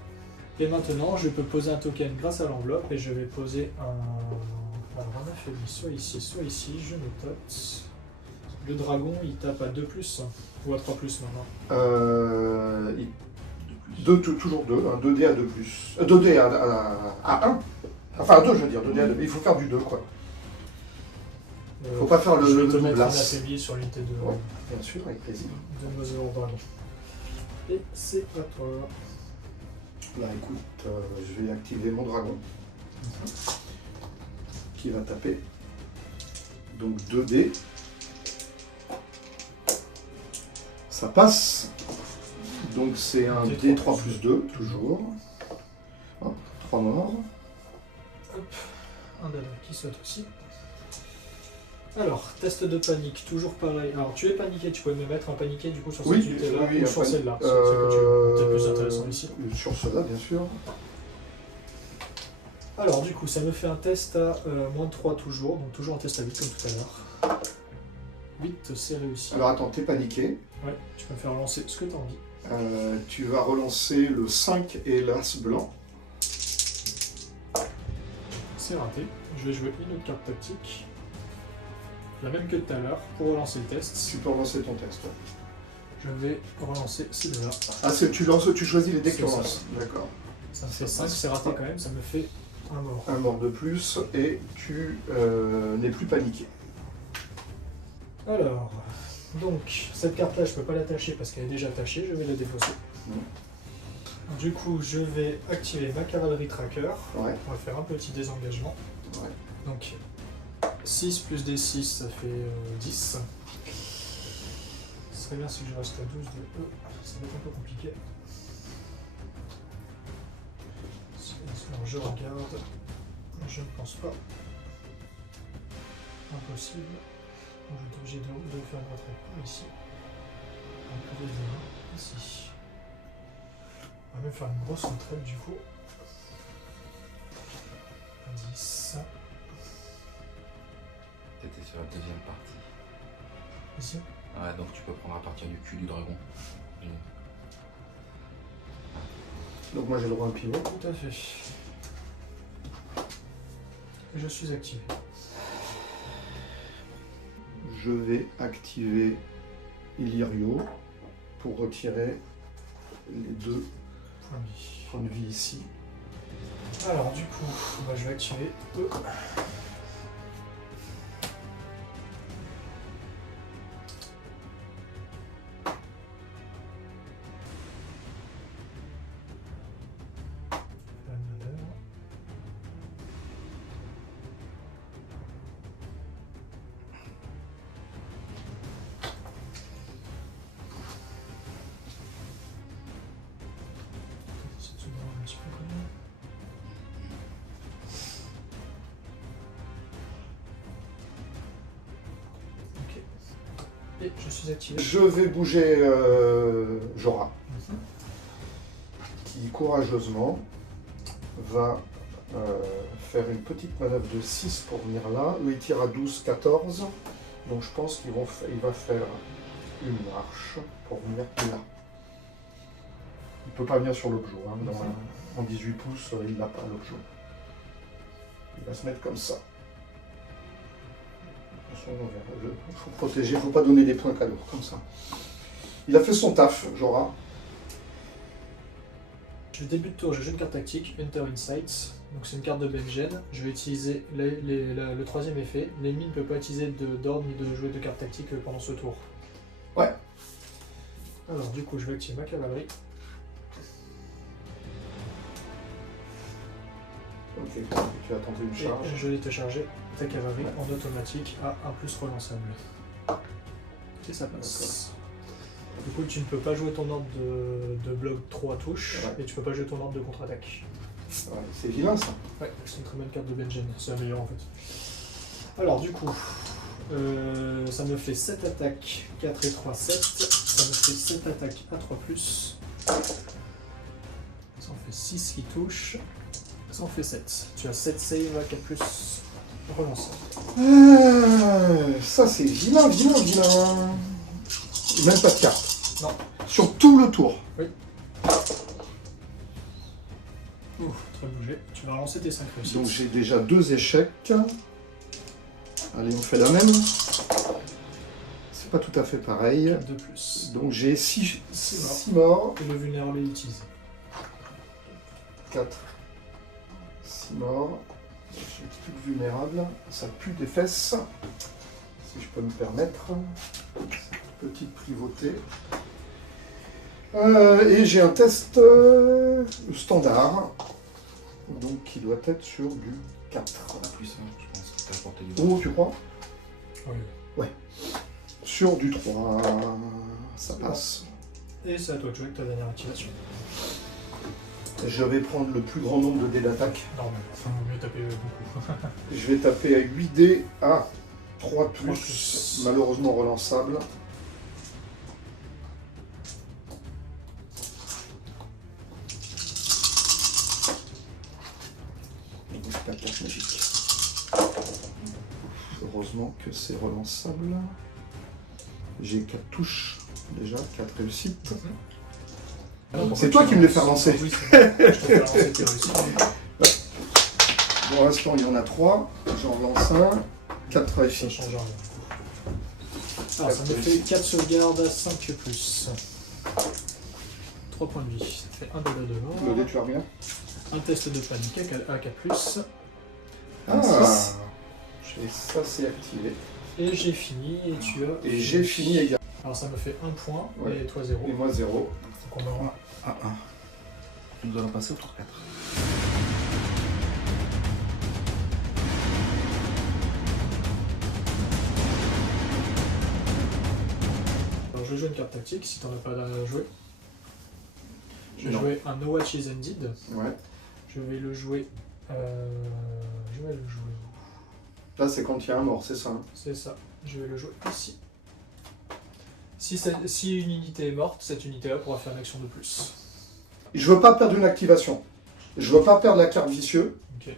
Et maintenant, je peux poser un token grâce à l'enveloppe et je vais poser un affaibli soit ici, je note. Le dragon, il tape à 2+, ou à 3+ maintenant. Toujours 2, un 2D à 2+. 2D à 1. Enfin, à 2, je veux dire, 2D à 2. Il faut faire du 2, quoi. Faut pas faire je vais le te mettre un double-as. affaibli sur l'unité de, Ouais, bien sûr, avec plaisir. de Mother Dragon. Et c'est à toi. Là, écoute, je vais activer mon dragon. Qui va taper. Donc 2D. Ça passe. Donc c'est un D3 plus 2, toujours. 3 morts. Hop, un dada qui saute aussi. Alors, test de panique, toujours pareil. Alors, tu es paniqué, tu peux me mettre en paniqué du coup sur cette Oui, unité-là oui, ou sur après, celle-là. C'est que tu veux. C'est plus intéressant ici. Sur cela, bien sûr. Alors, du coup, ça me fait un test à -3 toujours, donc toujours un test à 8 comme tout à l'heure. 8, c'est réussi. Alors attends, t'es paniqué. Ouais, tu peux me faire relancer ce que tu as envie. Tu vas relancer le 5 et l'As blanc. C'est raté. Je vais jouer une autre carte tactique. La même que tout à l'heure, pour relancer le test. Tu peux relancer ton test. Ouais. Je vais relancer celui-là. Ah, tu choisis les dés que tu C'est ça. relances. D'accord. Ça me fait 5, c'est raté quand même, ça me fait un mort. Un mort de plus et tu n'es plus paniqué. Alors, donc, cette carte-là, je peux pas l'attacher parce qu'elle est déjà attachée, je vais la défausser. Du coup, je vais activer ma cavalerie tracker. Ouais. On va faire un petit désengagement. Ouais. Donc, 6 plus D6, ça fait 10. Ce serait bien si je reste à 12 de E, ça va être un peu compliqué. Alors, je regarde. Je ne pense pas. Impossible. Donc, je vais être obligé de faire une retraite par ici. Un peu de ici. On va même faire une grosse retraite du coup. À 10. T'étais sur la deuxième partie. Ici. Ouais, donc tu peux prendre à partir du cul du dragon. Donc moi j'ai le droit à un pivot. Tout à fait. Je suis activé. Je vais activer Illyrio pour retirer les 2 Point de vie. points de vie ici. Alors du coup, bah, je vais activer E. La manœuvre. Essayer de se voir un petit peu quand même. Ok. Et je suis activé. Je vais bouger Jora, qui courageusement va faire une petite manœuvre de 6 pour venir là. Eux, ils tirent à 12, 14. Donc je pense qu'il va faire une marche pour venir là. Il ne peut pas venir sur l'objet. Hein. En 18 pouces, il n'a pas l'objet. Il va se mettre comme ça. Il faut protéger, il ne faut pas donner des points cadeaux, comme ça. Il a fait son taf, Jora. Je début de tour, je joue une carte tactique, Enter Insights. Donc c'est une carte de Benjen. Je vais utiliser le troisième effet. L'ennemi ne peut pas utiliser d'ordre ni de jouer de carte tactique pendant ce tour. Ouais. Alors du coup, je vais activer ma cavalerie. Ok, tu vas tenter une charge. Et je vais te charger ta cavalerie en automatique à 1+ relançable. Et ça passe. Du coup, tu ne peux pas jouer ton ordre de bloc 3 touches, Ouais. et tu peux pas jouer ton ordre de contre-attaque. Ouais, c'est vilain ça. Ouais, c'est une très bonne carte de Benjen, c'est la meilleure en fait. Alors du coup, ça me fait 7 attaques, 4 et 3, 7. Ça me fait 7 attaques à 3+. Ça en fait 6 qui touchent. Ça en fait 7. Tu as 7 save à 4+, relançant. Ça c'est vilain. Même pas de carte. Non. Sur tout le tour. Ouf, très bougé. Tu vas relancer tes 5 réussites. Donc j'ai déjà 2 échecs. Allez, on fait la même. C'est pas tout à fait pareil. 4 de plus. Donc j'ai 6 Six morts. Et le vulnérable est utilisé. 4. 6 morts. Je suis plus vulnérable. Ça pue des fesses. Si je peux me permettre. Petite privauté. Et j'ai un test standard. Donc qui doit être sur du 4. Plus 1, je pense que tu as apporté du Oh, tu crois? Oui. Sur du 3. Ça passe. Et c'est à toi de jouer avec ta dernière activation. Je vais prendre le plus grand nombre de dés d'attaque. Normal. Enfin, vaut mieux taper beaucoup. Je vais taper à 8 dés à 3+, 3+. malheureusement relançable. Donc c'est la carte magique. Heureusement que c'est relançable. J'ai 4 touches déjà, 4 réussites. C'est toi qui me les fais relancer. Oui, c'est moi. Je te fais relancer tes réussites. Pour l'instant, il y en a 3. J'en relance un. 4 Ça réussites. change rien. Alors, ça me fait 4 sauvegardes à 5+. 3 points de vie. Ça fait 1 dégât de Le mort. dé, tu as rien? Un test de panique à 4+. Ah, Six. et ça c'est activé. Et j'ai fini, et tu as... Et j'ai fini également. Alors ça me fait 1 point, Ouais. et toi 0. Et moi 0. Donc on aura... Ah, 1. Nous allons passer au tour 4. Alors je joue une carte tactique, si t'en as pas à jouer. Je vais Non. jouer un No Watch is Ended. Ouais. Je vais le jouer... Je vais le jouer... Là c'est quand il y a un mort, c'est ça. Hein. C'est ça. Je vais le jouer ici. Si une unité est morte, cette unité-là pourra faire une action de plus. Je veux pas perdre une activation. Je veux pas perdre la carte vicieux. Ok.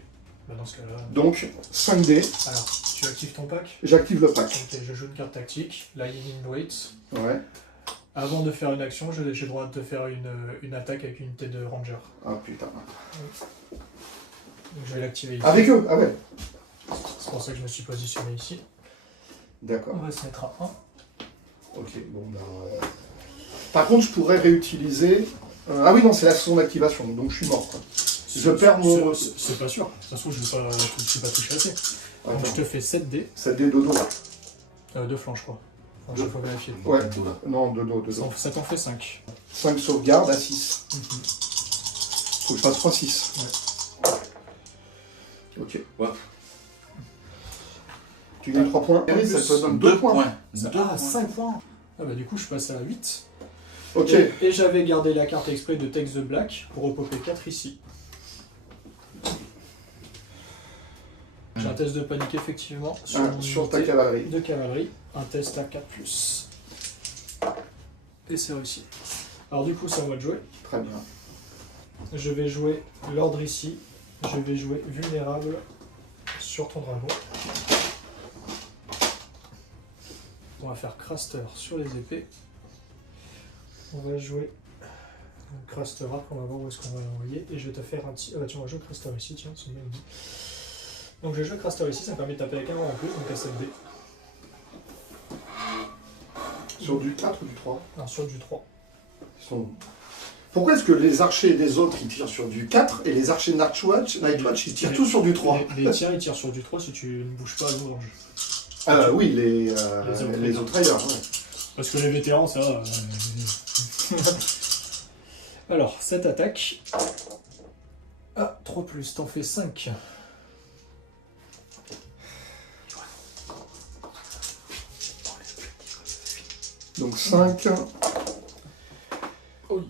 Bah dans ce cas-là... Donc 5 dés. Alors, tu actives ton pack. J'active le pack. Ok, je joue une carte tactique, Lightning Wait. Ouais. Avant de faire une action, j'ai le droit de faire une attaque avec une unité de Ranger. Ah putain. Donc je vais l'activer ici. Avec eux. Ah ouais. C'est pour ça que je me suis positionné ici. D'accord. On va se mettre à 1. Ok. Bon ben. Par contre, je pourrais réutiliser. Ah oui non, c'est la son d'activation. Donc je suis mort. Quoi. Je perds mon... C'est pas sûr. Ça se trouve, je ne pas touché assez. Donc Attends. je te fais 7 dés. 7 dés de dos. 2 flancs, je crois. Enfin, il faut vérifier. Ouais, Deux, là. non, de dos, de dos. Ça t'en fait 5. 5 sauvegardes à 6. Faut que je fasse 3-6. Ok. Ouais. Tu gagnes 3 points. Et ça te donne 2 points. Ah, 5 points. Ah bah du coup, je passe à 8. Ok. Et j'avais gardé la carte exprès de Tex the Black pour repopper 4 ici. J'ai un test de panique effectivement mon Sur ta unité cavalerie. de cavalerie. Un test à 4+. Et c'est réussi. Alors du coup, c'est à moi de jouer. Très bien. Je vais jouer l'ordre ici. Je vais jouer vulnérable sur ton dragon. On va faire Craster sur les épées. On va jouer Craster après, on va voir où est-ce qu'on va l'envoyer. Et je vais te faire un petit... Ah bah tiens, on va jouer Craster ici, tiens, c'est bien dit. Donc je vais jouer Craster ici, ça me permet de taper avec un en plus, donc à 7D. Sur du 4 ou du 3 Non, sur du 3. Ils sont... Pourquoi est-ce que les archers des autres ils tirent sur du 4 et les archers de Nightwatch ils tirent tous sur du 3? Les tiens, ils tirent sur du 3 si tu ne bouges pas à l'orange. Oui, les autres ailleurs. Ouais. Parce que les vétérans, ça... Alors, cette attaque... Ah, 3+, t'en fais 5. Donc 5. Oh,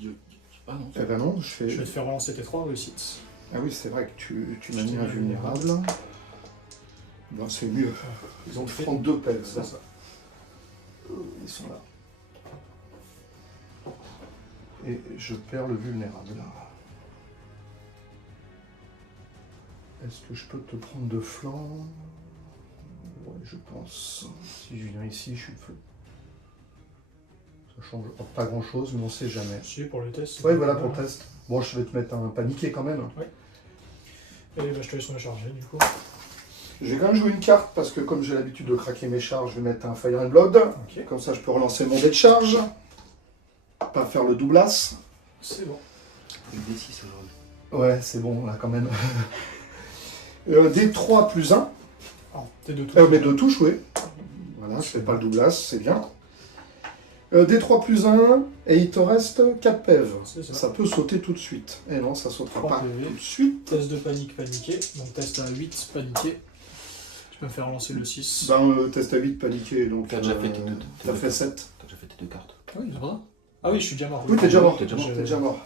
ah non. Eh ben non, je fais... Je vais te faire relancer tes 3 réussites. Ah oui, c'est vrai que tu m'as mis invulnérable. Bon, c'est mieux. Ils ont 32 pèves. C'est ça. Ils sont là. Et je perds le vulnérable. Est-ce que je peux te prendre de flanc? Ouais, je pense. Si je viens ici, je suis feu. Ça change pas grand-chose, mais on sait jamais. Si, pour le test. Ouais, voilà pour le test. Bon, je vais te mettre un paniqué quand même. Et bah, je te laisse me charger, du coup. J'ai quand même joué une carte parce que comme j'ai l'habitude de craquer mes charges, je vais mettre un Fire and Blood. Ok, Comme ça, je peux relancer mon dé de charge. Pas faire le doublas. c'est bon. Le D6 aujourd'hui. Ouais, c'est bon, là, quand même. D3 plus 1. Alors, tes deux touches. Mais deux touches, oui. Voilà, je fais pas le doublas, c'est bien. D3 plus 1, et il te reste 4 pèves. C'est ça. Ça peut sauter tout de suite. Et non, ça sautera 3 pas PV. tout de suite. Test de panique, paniqué. Donc test à 8, paniqué. Tu peux me faire relancer le 6. Ben, test à 8, paniqué, donc... T'as déjà fait tes deux. T'as fait 7. T'as déjà fait tes 2 cartes. Oui, c'est vrai. Ah oui, je suis déjà mort. Oui, t'es déjà mort. T'es déjà mort. T'es déjà mort.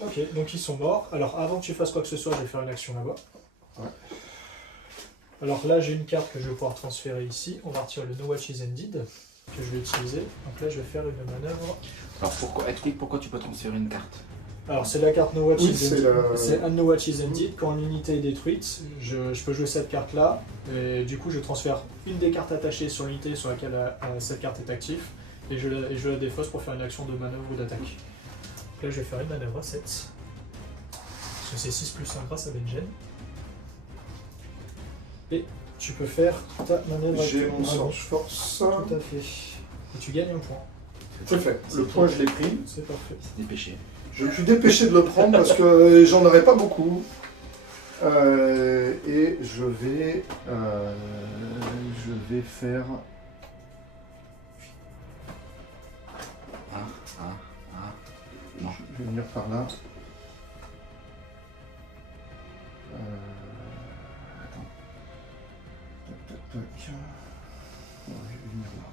Ok, donc ils sont morts. Alors avant que tu fasses quoi que ce soit, je vais faire une action là-bas. Ouais. Alors là, j'ai une carte que je vais pouvoir transférer ici. On va retirer le No Watch is Ended que je vais utiliser. Donc là, je vais faire une manœuvre. Alors explique pourquoi tu peux transférer une carte. Alors c'est la carte No Watch Oui, is c'est Ended. la- C'est un No Watch is Ended. Quand une unité est détruite, je peux jouer cette carte-là. Et du coup, je transfère une des cartes attachées sur l'unité sur laquelle cette carte est active. Et je la défausse pour faire une action de manœuvre ou d'attaque. Donc là, je vais faire une manœuvre à 7. Parce que c'est 6 plus 1 grâce à Benjen. Et tu peux faire ta manœuvre avec J'ai ton mon dragon. Surge Force. Tout à fait. Et tu gagnes un point. C'est fait. Le point, je l'ai pris. C'est parfait. C'est dépêché. Je me suis dépêché de le prendre parce que j'en aurais pas beaucoup. Et je vais faire... Non. Je vais venir par là. Attends. Tac, tac, tac. Bon, je vais venir là.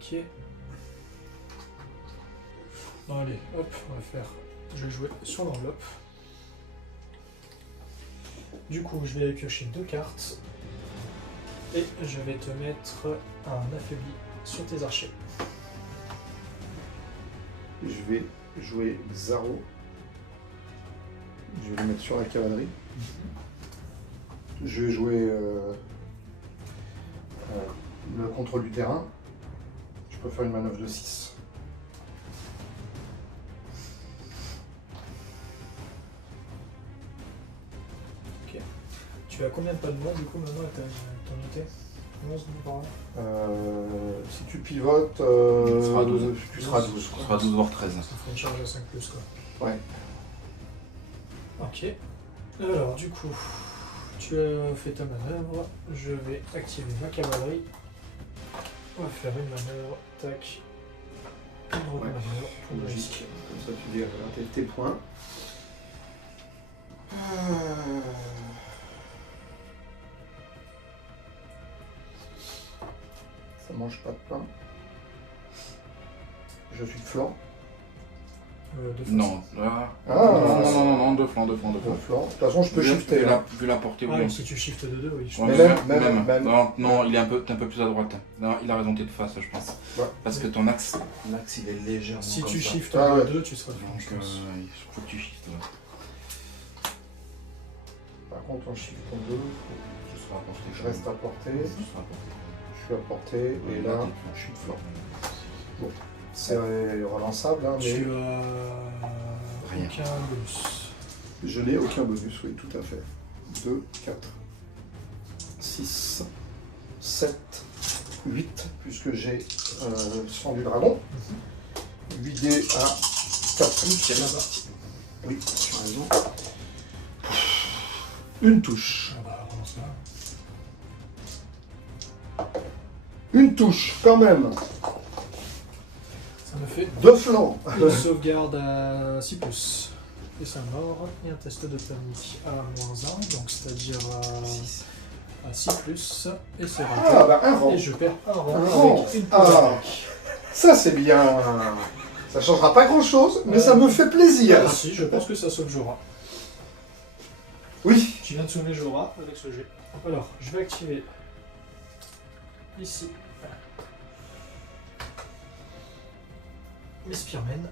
Ok. Bon, allez, hop, on va faire. Je vais jouer sur l'enveloppe. Du coup, je vais piocher 2 cartes. Et je vais te mettre un affaibli sur tes archers. Je vais jouer Xaro. Je vais le mettre sur la cavalerie. Je vais jouer le contrôle du terrain. Je peux faire une manœuvre de 6. Tu as combien de pas de blanc du coup maintenant à ton unité? 11 bras. Si tu pivotes, Tu seras à 12. tu seras à 12. Ce quoi. sera 12 voire 13. Ça ferait une charge à 5 plus quoi. Ouais. Ok. Alors du coup, tu as fait ta manœuvre. Je vais activer ma cavalerie. On va faire une manœuvre. Tac. Une autre Ouais. manœuvre pour Logique. réussir. Comme ça, tu dis tes points. Ça mange pas de pain. Je suis de flanc. De face. Non. Ah, Non, deux flancs. De flanc. De toute façon, je peux shifter. Hein. Vu la portée, Ah, oui. oui, si tu shiftes de 2, oui. Je Ouais, Mais pense. même. Non, il est t'es un peu plus à droite. Non, il a raison, t'es de face, je pense. Ouais. Parce que ton axe, l'axe, il est légèrement Si comme tu ça. shiftes Ah, de ouais. 2, tu seras de Donc, je pense. il faut que tu shiftes là. Par contre, en shift en 2, Tu seras à portée. je reste à portée. Tu seras à portée. Je suis à portée. Et là, je suis de flanc. Bon. C'est relançable, hein, mais Tu as Rien. aucun bonus. je n'ai aucun bonus, oui, tout à fait. 2, 4, 6, 7, 8, puisque j'ai sang du dragon. 8 dés à 4 plus. Là-bas. Oui, tu as raison. Une touche. Ah bah, relance là. Une touche, quand même. Ça me fait Deux flancs. une sauvegarde à 6 plus. Et ça mort. Et un test de panique à -1, donc c'est-à-dire à 6 plus. Et c'est raté. Ah, bah un rang. Et je perds un rang Un rang. avec une Ah. attaque. Ça, c'est bien. Ça changera pas grand-chose, mais ça me fait plaisir. Ah, si, je pense que ça sauve Jorah. Oui. Tu viens de sauver Jorah avec ce jet. Alors, je vais activer ici mes Spearmen.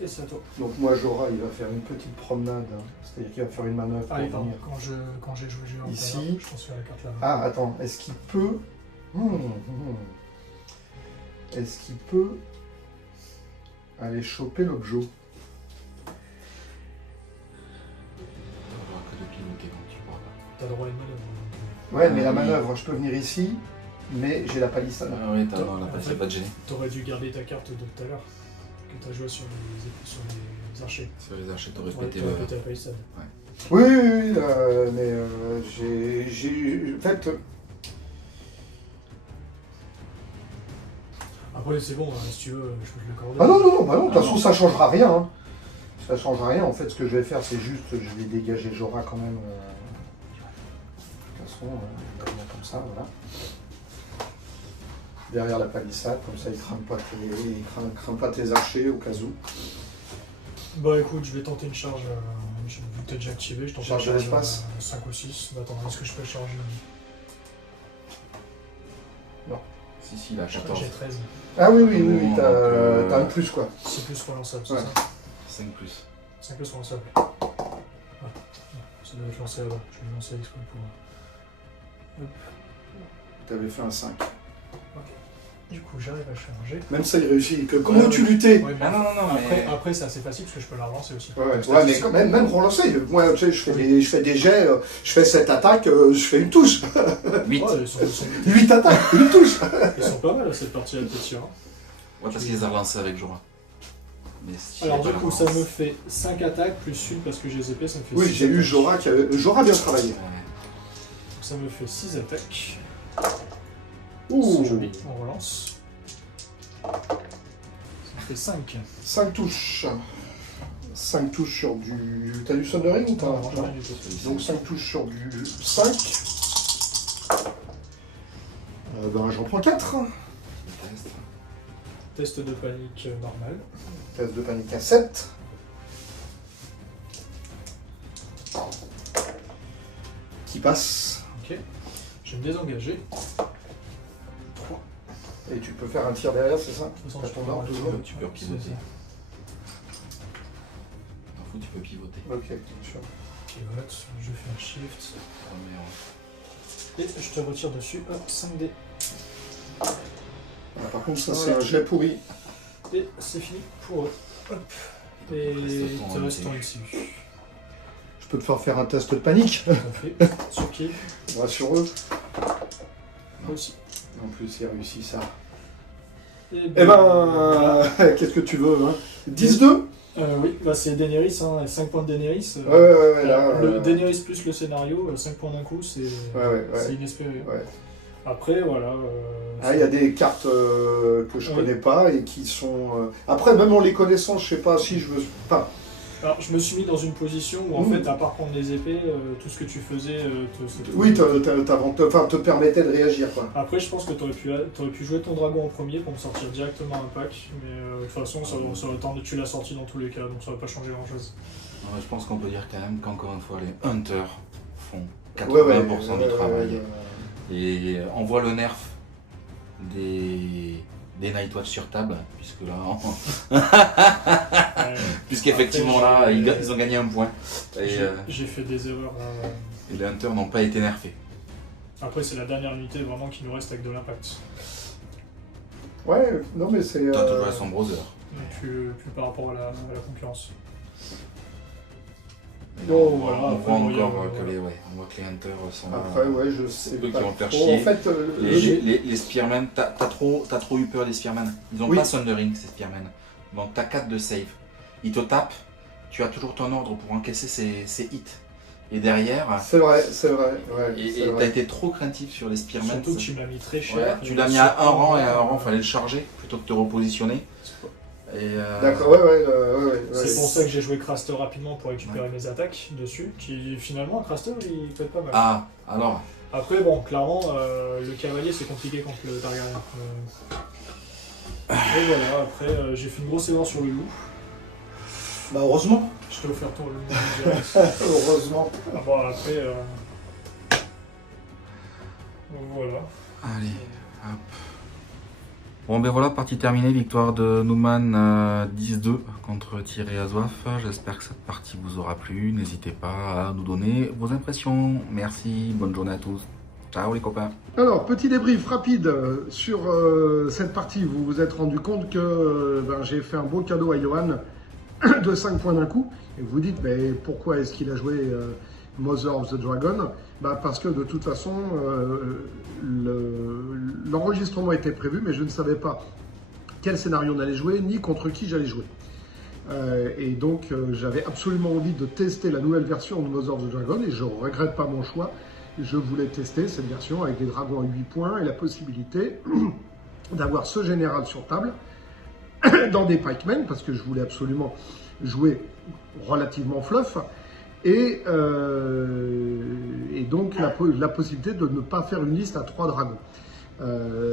Et c'est à toi. Donc moi, Jorah, il va faire une petite promenade. Hein. C'est-à-dire qu'il va faire une manœuvre pour Ah oui, pardon, venir. quand j'ai joué le jeu en Ici. tout à l'heure, je transfère la carte là-bas. Ah, attends, est-ce qu'il peut... Est-ce qu'il peut aller choper l'objet? T'auras que de piloter quand tu pourras pas. T'as droit à une manœuvre. Ouais, mais la Oui. manœuvre, je peux venir ici, mais j'ai la palissade. Ah oui, t'as Attends, non, là, c'est pas de gêner. T'aurais dû garder ta carte de tout à l'heure, que t'as joué sur les archers. Sur les archers, t'aurais Ouais, pété t'aurais le... pété la palissade. Oui, mais j'ai... En fait, Après, c'est bon, hein, si tu veux, je peux te l'accorder. ah non, bah non, de toute Ah, façon, non. ça changera rien. Hein. Ça changera rien. En fait, ce que je vais faire, c'est juste, je vais dégager Jorah quand même. De toute façon, je vais venir comme ça, voilà. Derrière la palissade, comme ça, il crame pas tes archers au cas où. Bah écoute, je vais tenter une charge. Vu que t'as déjà activé, je tente une Charge de charge l'espace. 5 ou 6. Bah attends, est-ce que je peux charger Si, là, 14. J'ai 13. Ah oui, Donc, t'as un plus, quoi. C'est plus relançable, c'est Ouais. ça 5 plus. 5 plus relançable. Ouais. Ça doit être lancé là-bas. Je vais le lancer exprès pour. Hop. T'avais fait un 5. Du coup, j'arrive à charger. Même ça, il réussit. Comment tu luttais? Ouais, mais Ah non, mais... après c'est assez facile parce que je peux la relancer aussi. Ouais, mais quand même relancer. Moi, tu sais, je fais des jets, je fais 7 attaques, je fais une touche. 8. Ouais, ils sont 8 attaques, une touche. pas mal cette partie-là, peut-être sûr. Ouais, parce qu'ils les a relancés avec Jorah. Mais si Alors j'ai du pas coup, la ça relance- me fait 5 attaques plus une parce que j'ai les épées, ça me fait Oui, 6 j'ai eu attaques. Jorah qui avait... Jorah bien travaillé. Ouais. Ça me fait 6 attaques. Ouh, C'est joli, on relance. Ça me fait 5. 5 touches. 5 touches sur du... T'as du Thundering ou pas? Non, j'ai rien du tout. Donc 5 touches sur du 5. Ben j'en prends 4. Test. Test de panique normal. Test de panique à 7. Qui passe. Ok. Je vais me désengager. Et tu peux faire un tir derrière, c'est ça? De toute façon, T'as je ton peux ordre voir, toujours? Tu peux pivoter. C'est ça. En fait, tu peux pivoter. Ok, bien sûr. Pivote, je fais un shift. Première. Et je te retire dessus, hop, 5D. Ah, par contre, ça c'est un jet pourri. Et c'est fini pour eux. Hop. Et Reste ton te reste ton MT. ici. Je peux te faire un test de panique. Tout à fait. Sur qui? Rassure-eux. Aussi. En plus, il réussit ça. Et Eh ben, qu'est-ce que tu veux, hein? 10-2? Oui, bah c'est Daenerys, hein, 5 points de Daenerys. Ouais, là... le Daenerys plus le scénario, 5 points d'un coup, c'est Ouais. inespéré. Ouais. Après, voilà. Il y a des cartes que je connais pas et qui sont... Après, même en les connaissant, je sais pas si je veux... Enfin, Alors, je me suis mis dans une position où, en fait, à part prendre les épées, tout ce que tu faisais... te permettait de réagir, quoi. Après, je pense que tu aurais pu jouer ton dragon en premier pour me sortir directement un pack, mais de toute façon, tu l'as sorti dans tous les cas, donc ça va pas changer grand-chose. Je pense qu'on peut dire quand même qu'encore une fois, les hunters font 80% du travail. Et on voit le nerf des Nightwatch sur table, puisque là, puisqu'effectivement là, ils ont gagné un point. J'ai fait des erreurs là. Et les hunters n'ont pas été nerfés. Après, c'est la dernière unité vraiment qui nous reste avec de l'impact. Ouais, non mais c'est... T'as toujours à son browser. Plus par rapport à la concurrence. On voilà, voit après, encore voilà. que les hunters sont là. Après, ouais, je sais Eux pas qui vont faire trop. chier. En fait, Les Spearmen, t'as trop eu peur des Spearmen. Ils n'ont Oui. pas Sundering, ces Spearmen. Donc t'as 4 de save. Ils te tapent, tu as toujours ton ordre pour encaisser ces hits. Et derrière, c'est vrai, ouais. et c'est t'as vrai. été trop craintif sur les Spearmen. Surtout que tu m'as mis très cher. Ouais, tu l'as mis à un rang et à un rang, fallait le charger plutôt que de te repositionner. D'accord, ouais. C'est pour ça que j'ai joué Craster rapidement pour récupérer mes attaques dessus, qui finalement, un Craster, il peut être pas mal. Ah, alors. Après, bon, clairement, le cavalier, c'est compliqué contre le Targaryen. Et voilà, après, j'ai fait une grosse erreur sur le loup. Bah heureusement. Je t'ai offert ton loup direct. Heureusement. Bon, après... Voilà. Allez, hop. Bon ben voilà, partie terminée, victoire de Numan 10-2 contre Thierry Azoif. J'espère que cette partie vous aura plu. N'hésitez pas à nous donner vos impressions. Merci, bonne journée à tous. Ciao les copains. Alors, petit débrief rapide sur cette partie. Vous vous êtes rendu compte que j'ai fait un beau cadeau à Johan de 5 points d'un coup. Et vous vous dites, mais pourquoi est-ce qu'il a joué Mother of the Dragon? Parce que de toute façon, l'enregistrement était prévu, mais je ne savais pas quel scénario on allait jouer, ni contre qui j'allais jouer. Et donc, j'avais absolument envie de tester la nouvelle version de Mother of the Dragon, et je ne regrette pas mon choix. Je voulais tester cette version avec des dragons à 8 points et la possibilité d'avoir ce général sur table dans des pikemen, parce que je voulais absolument jouer relativement fluff. Et donc la possibilité de ne pas faire une liste à 3 dragons.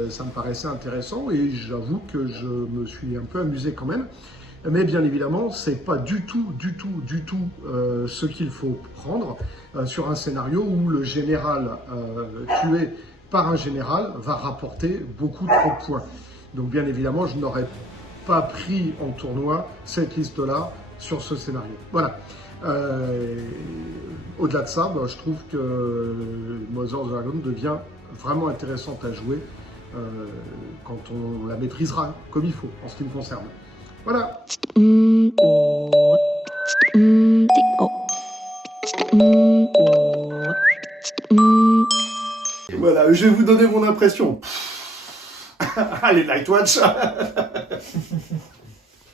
Ça me paraissait intéressant et j'avoue que je me suis un peu amusé quand même. Mais bien évidemment, c'est pas du tout ce qu'il faut prendre sur un scénario où le général tué par un général va rapporter beaucoup trop de points. Donc bien évidemment, je n'aurais pas pris en tournoi cette liste-là sur ce scénario. Voilà. Au-delà de ça, je trouve que Mother of the Dragon devient vraiment intéressante à jouer quand on la maîtrisera comme il faut, en ce qui me concerne. Voilà. Voilà, je vais vous donner mon impression. Allez, Nightwatch.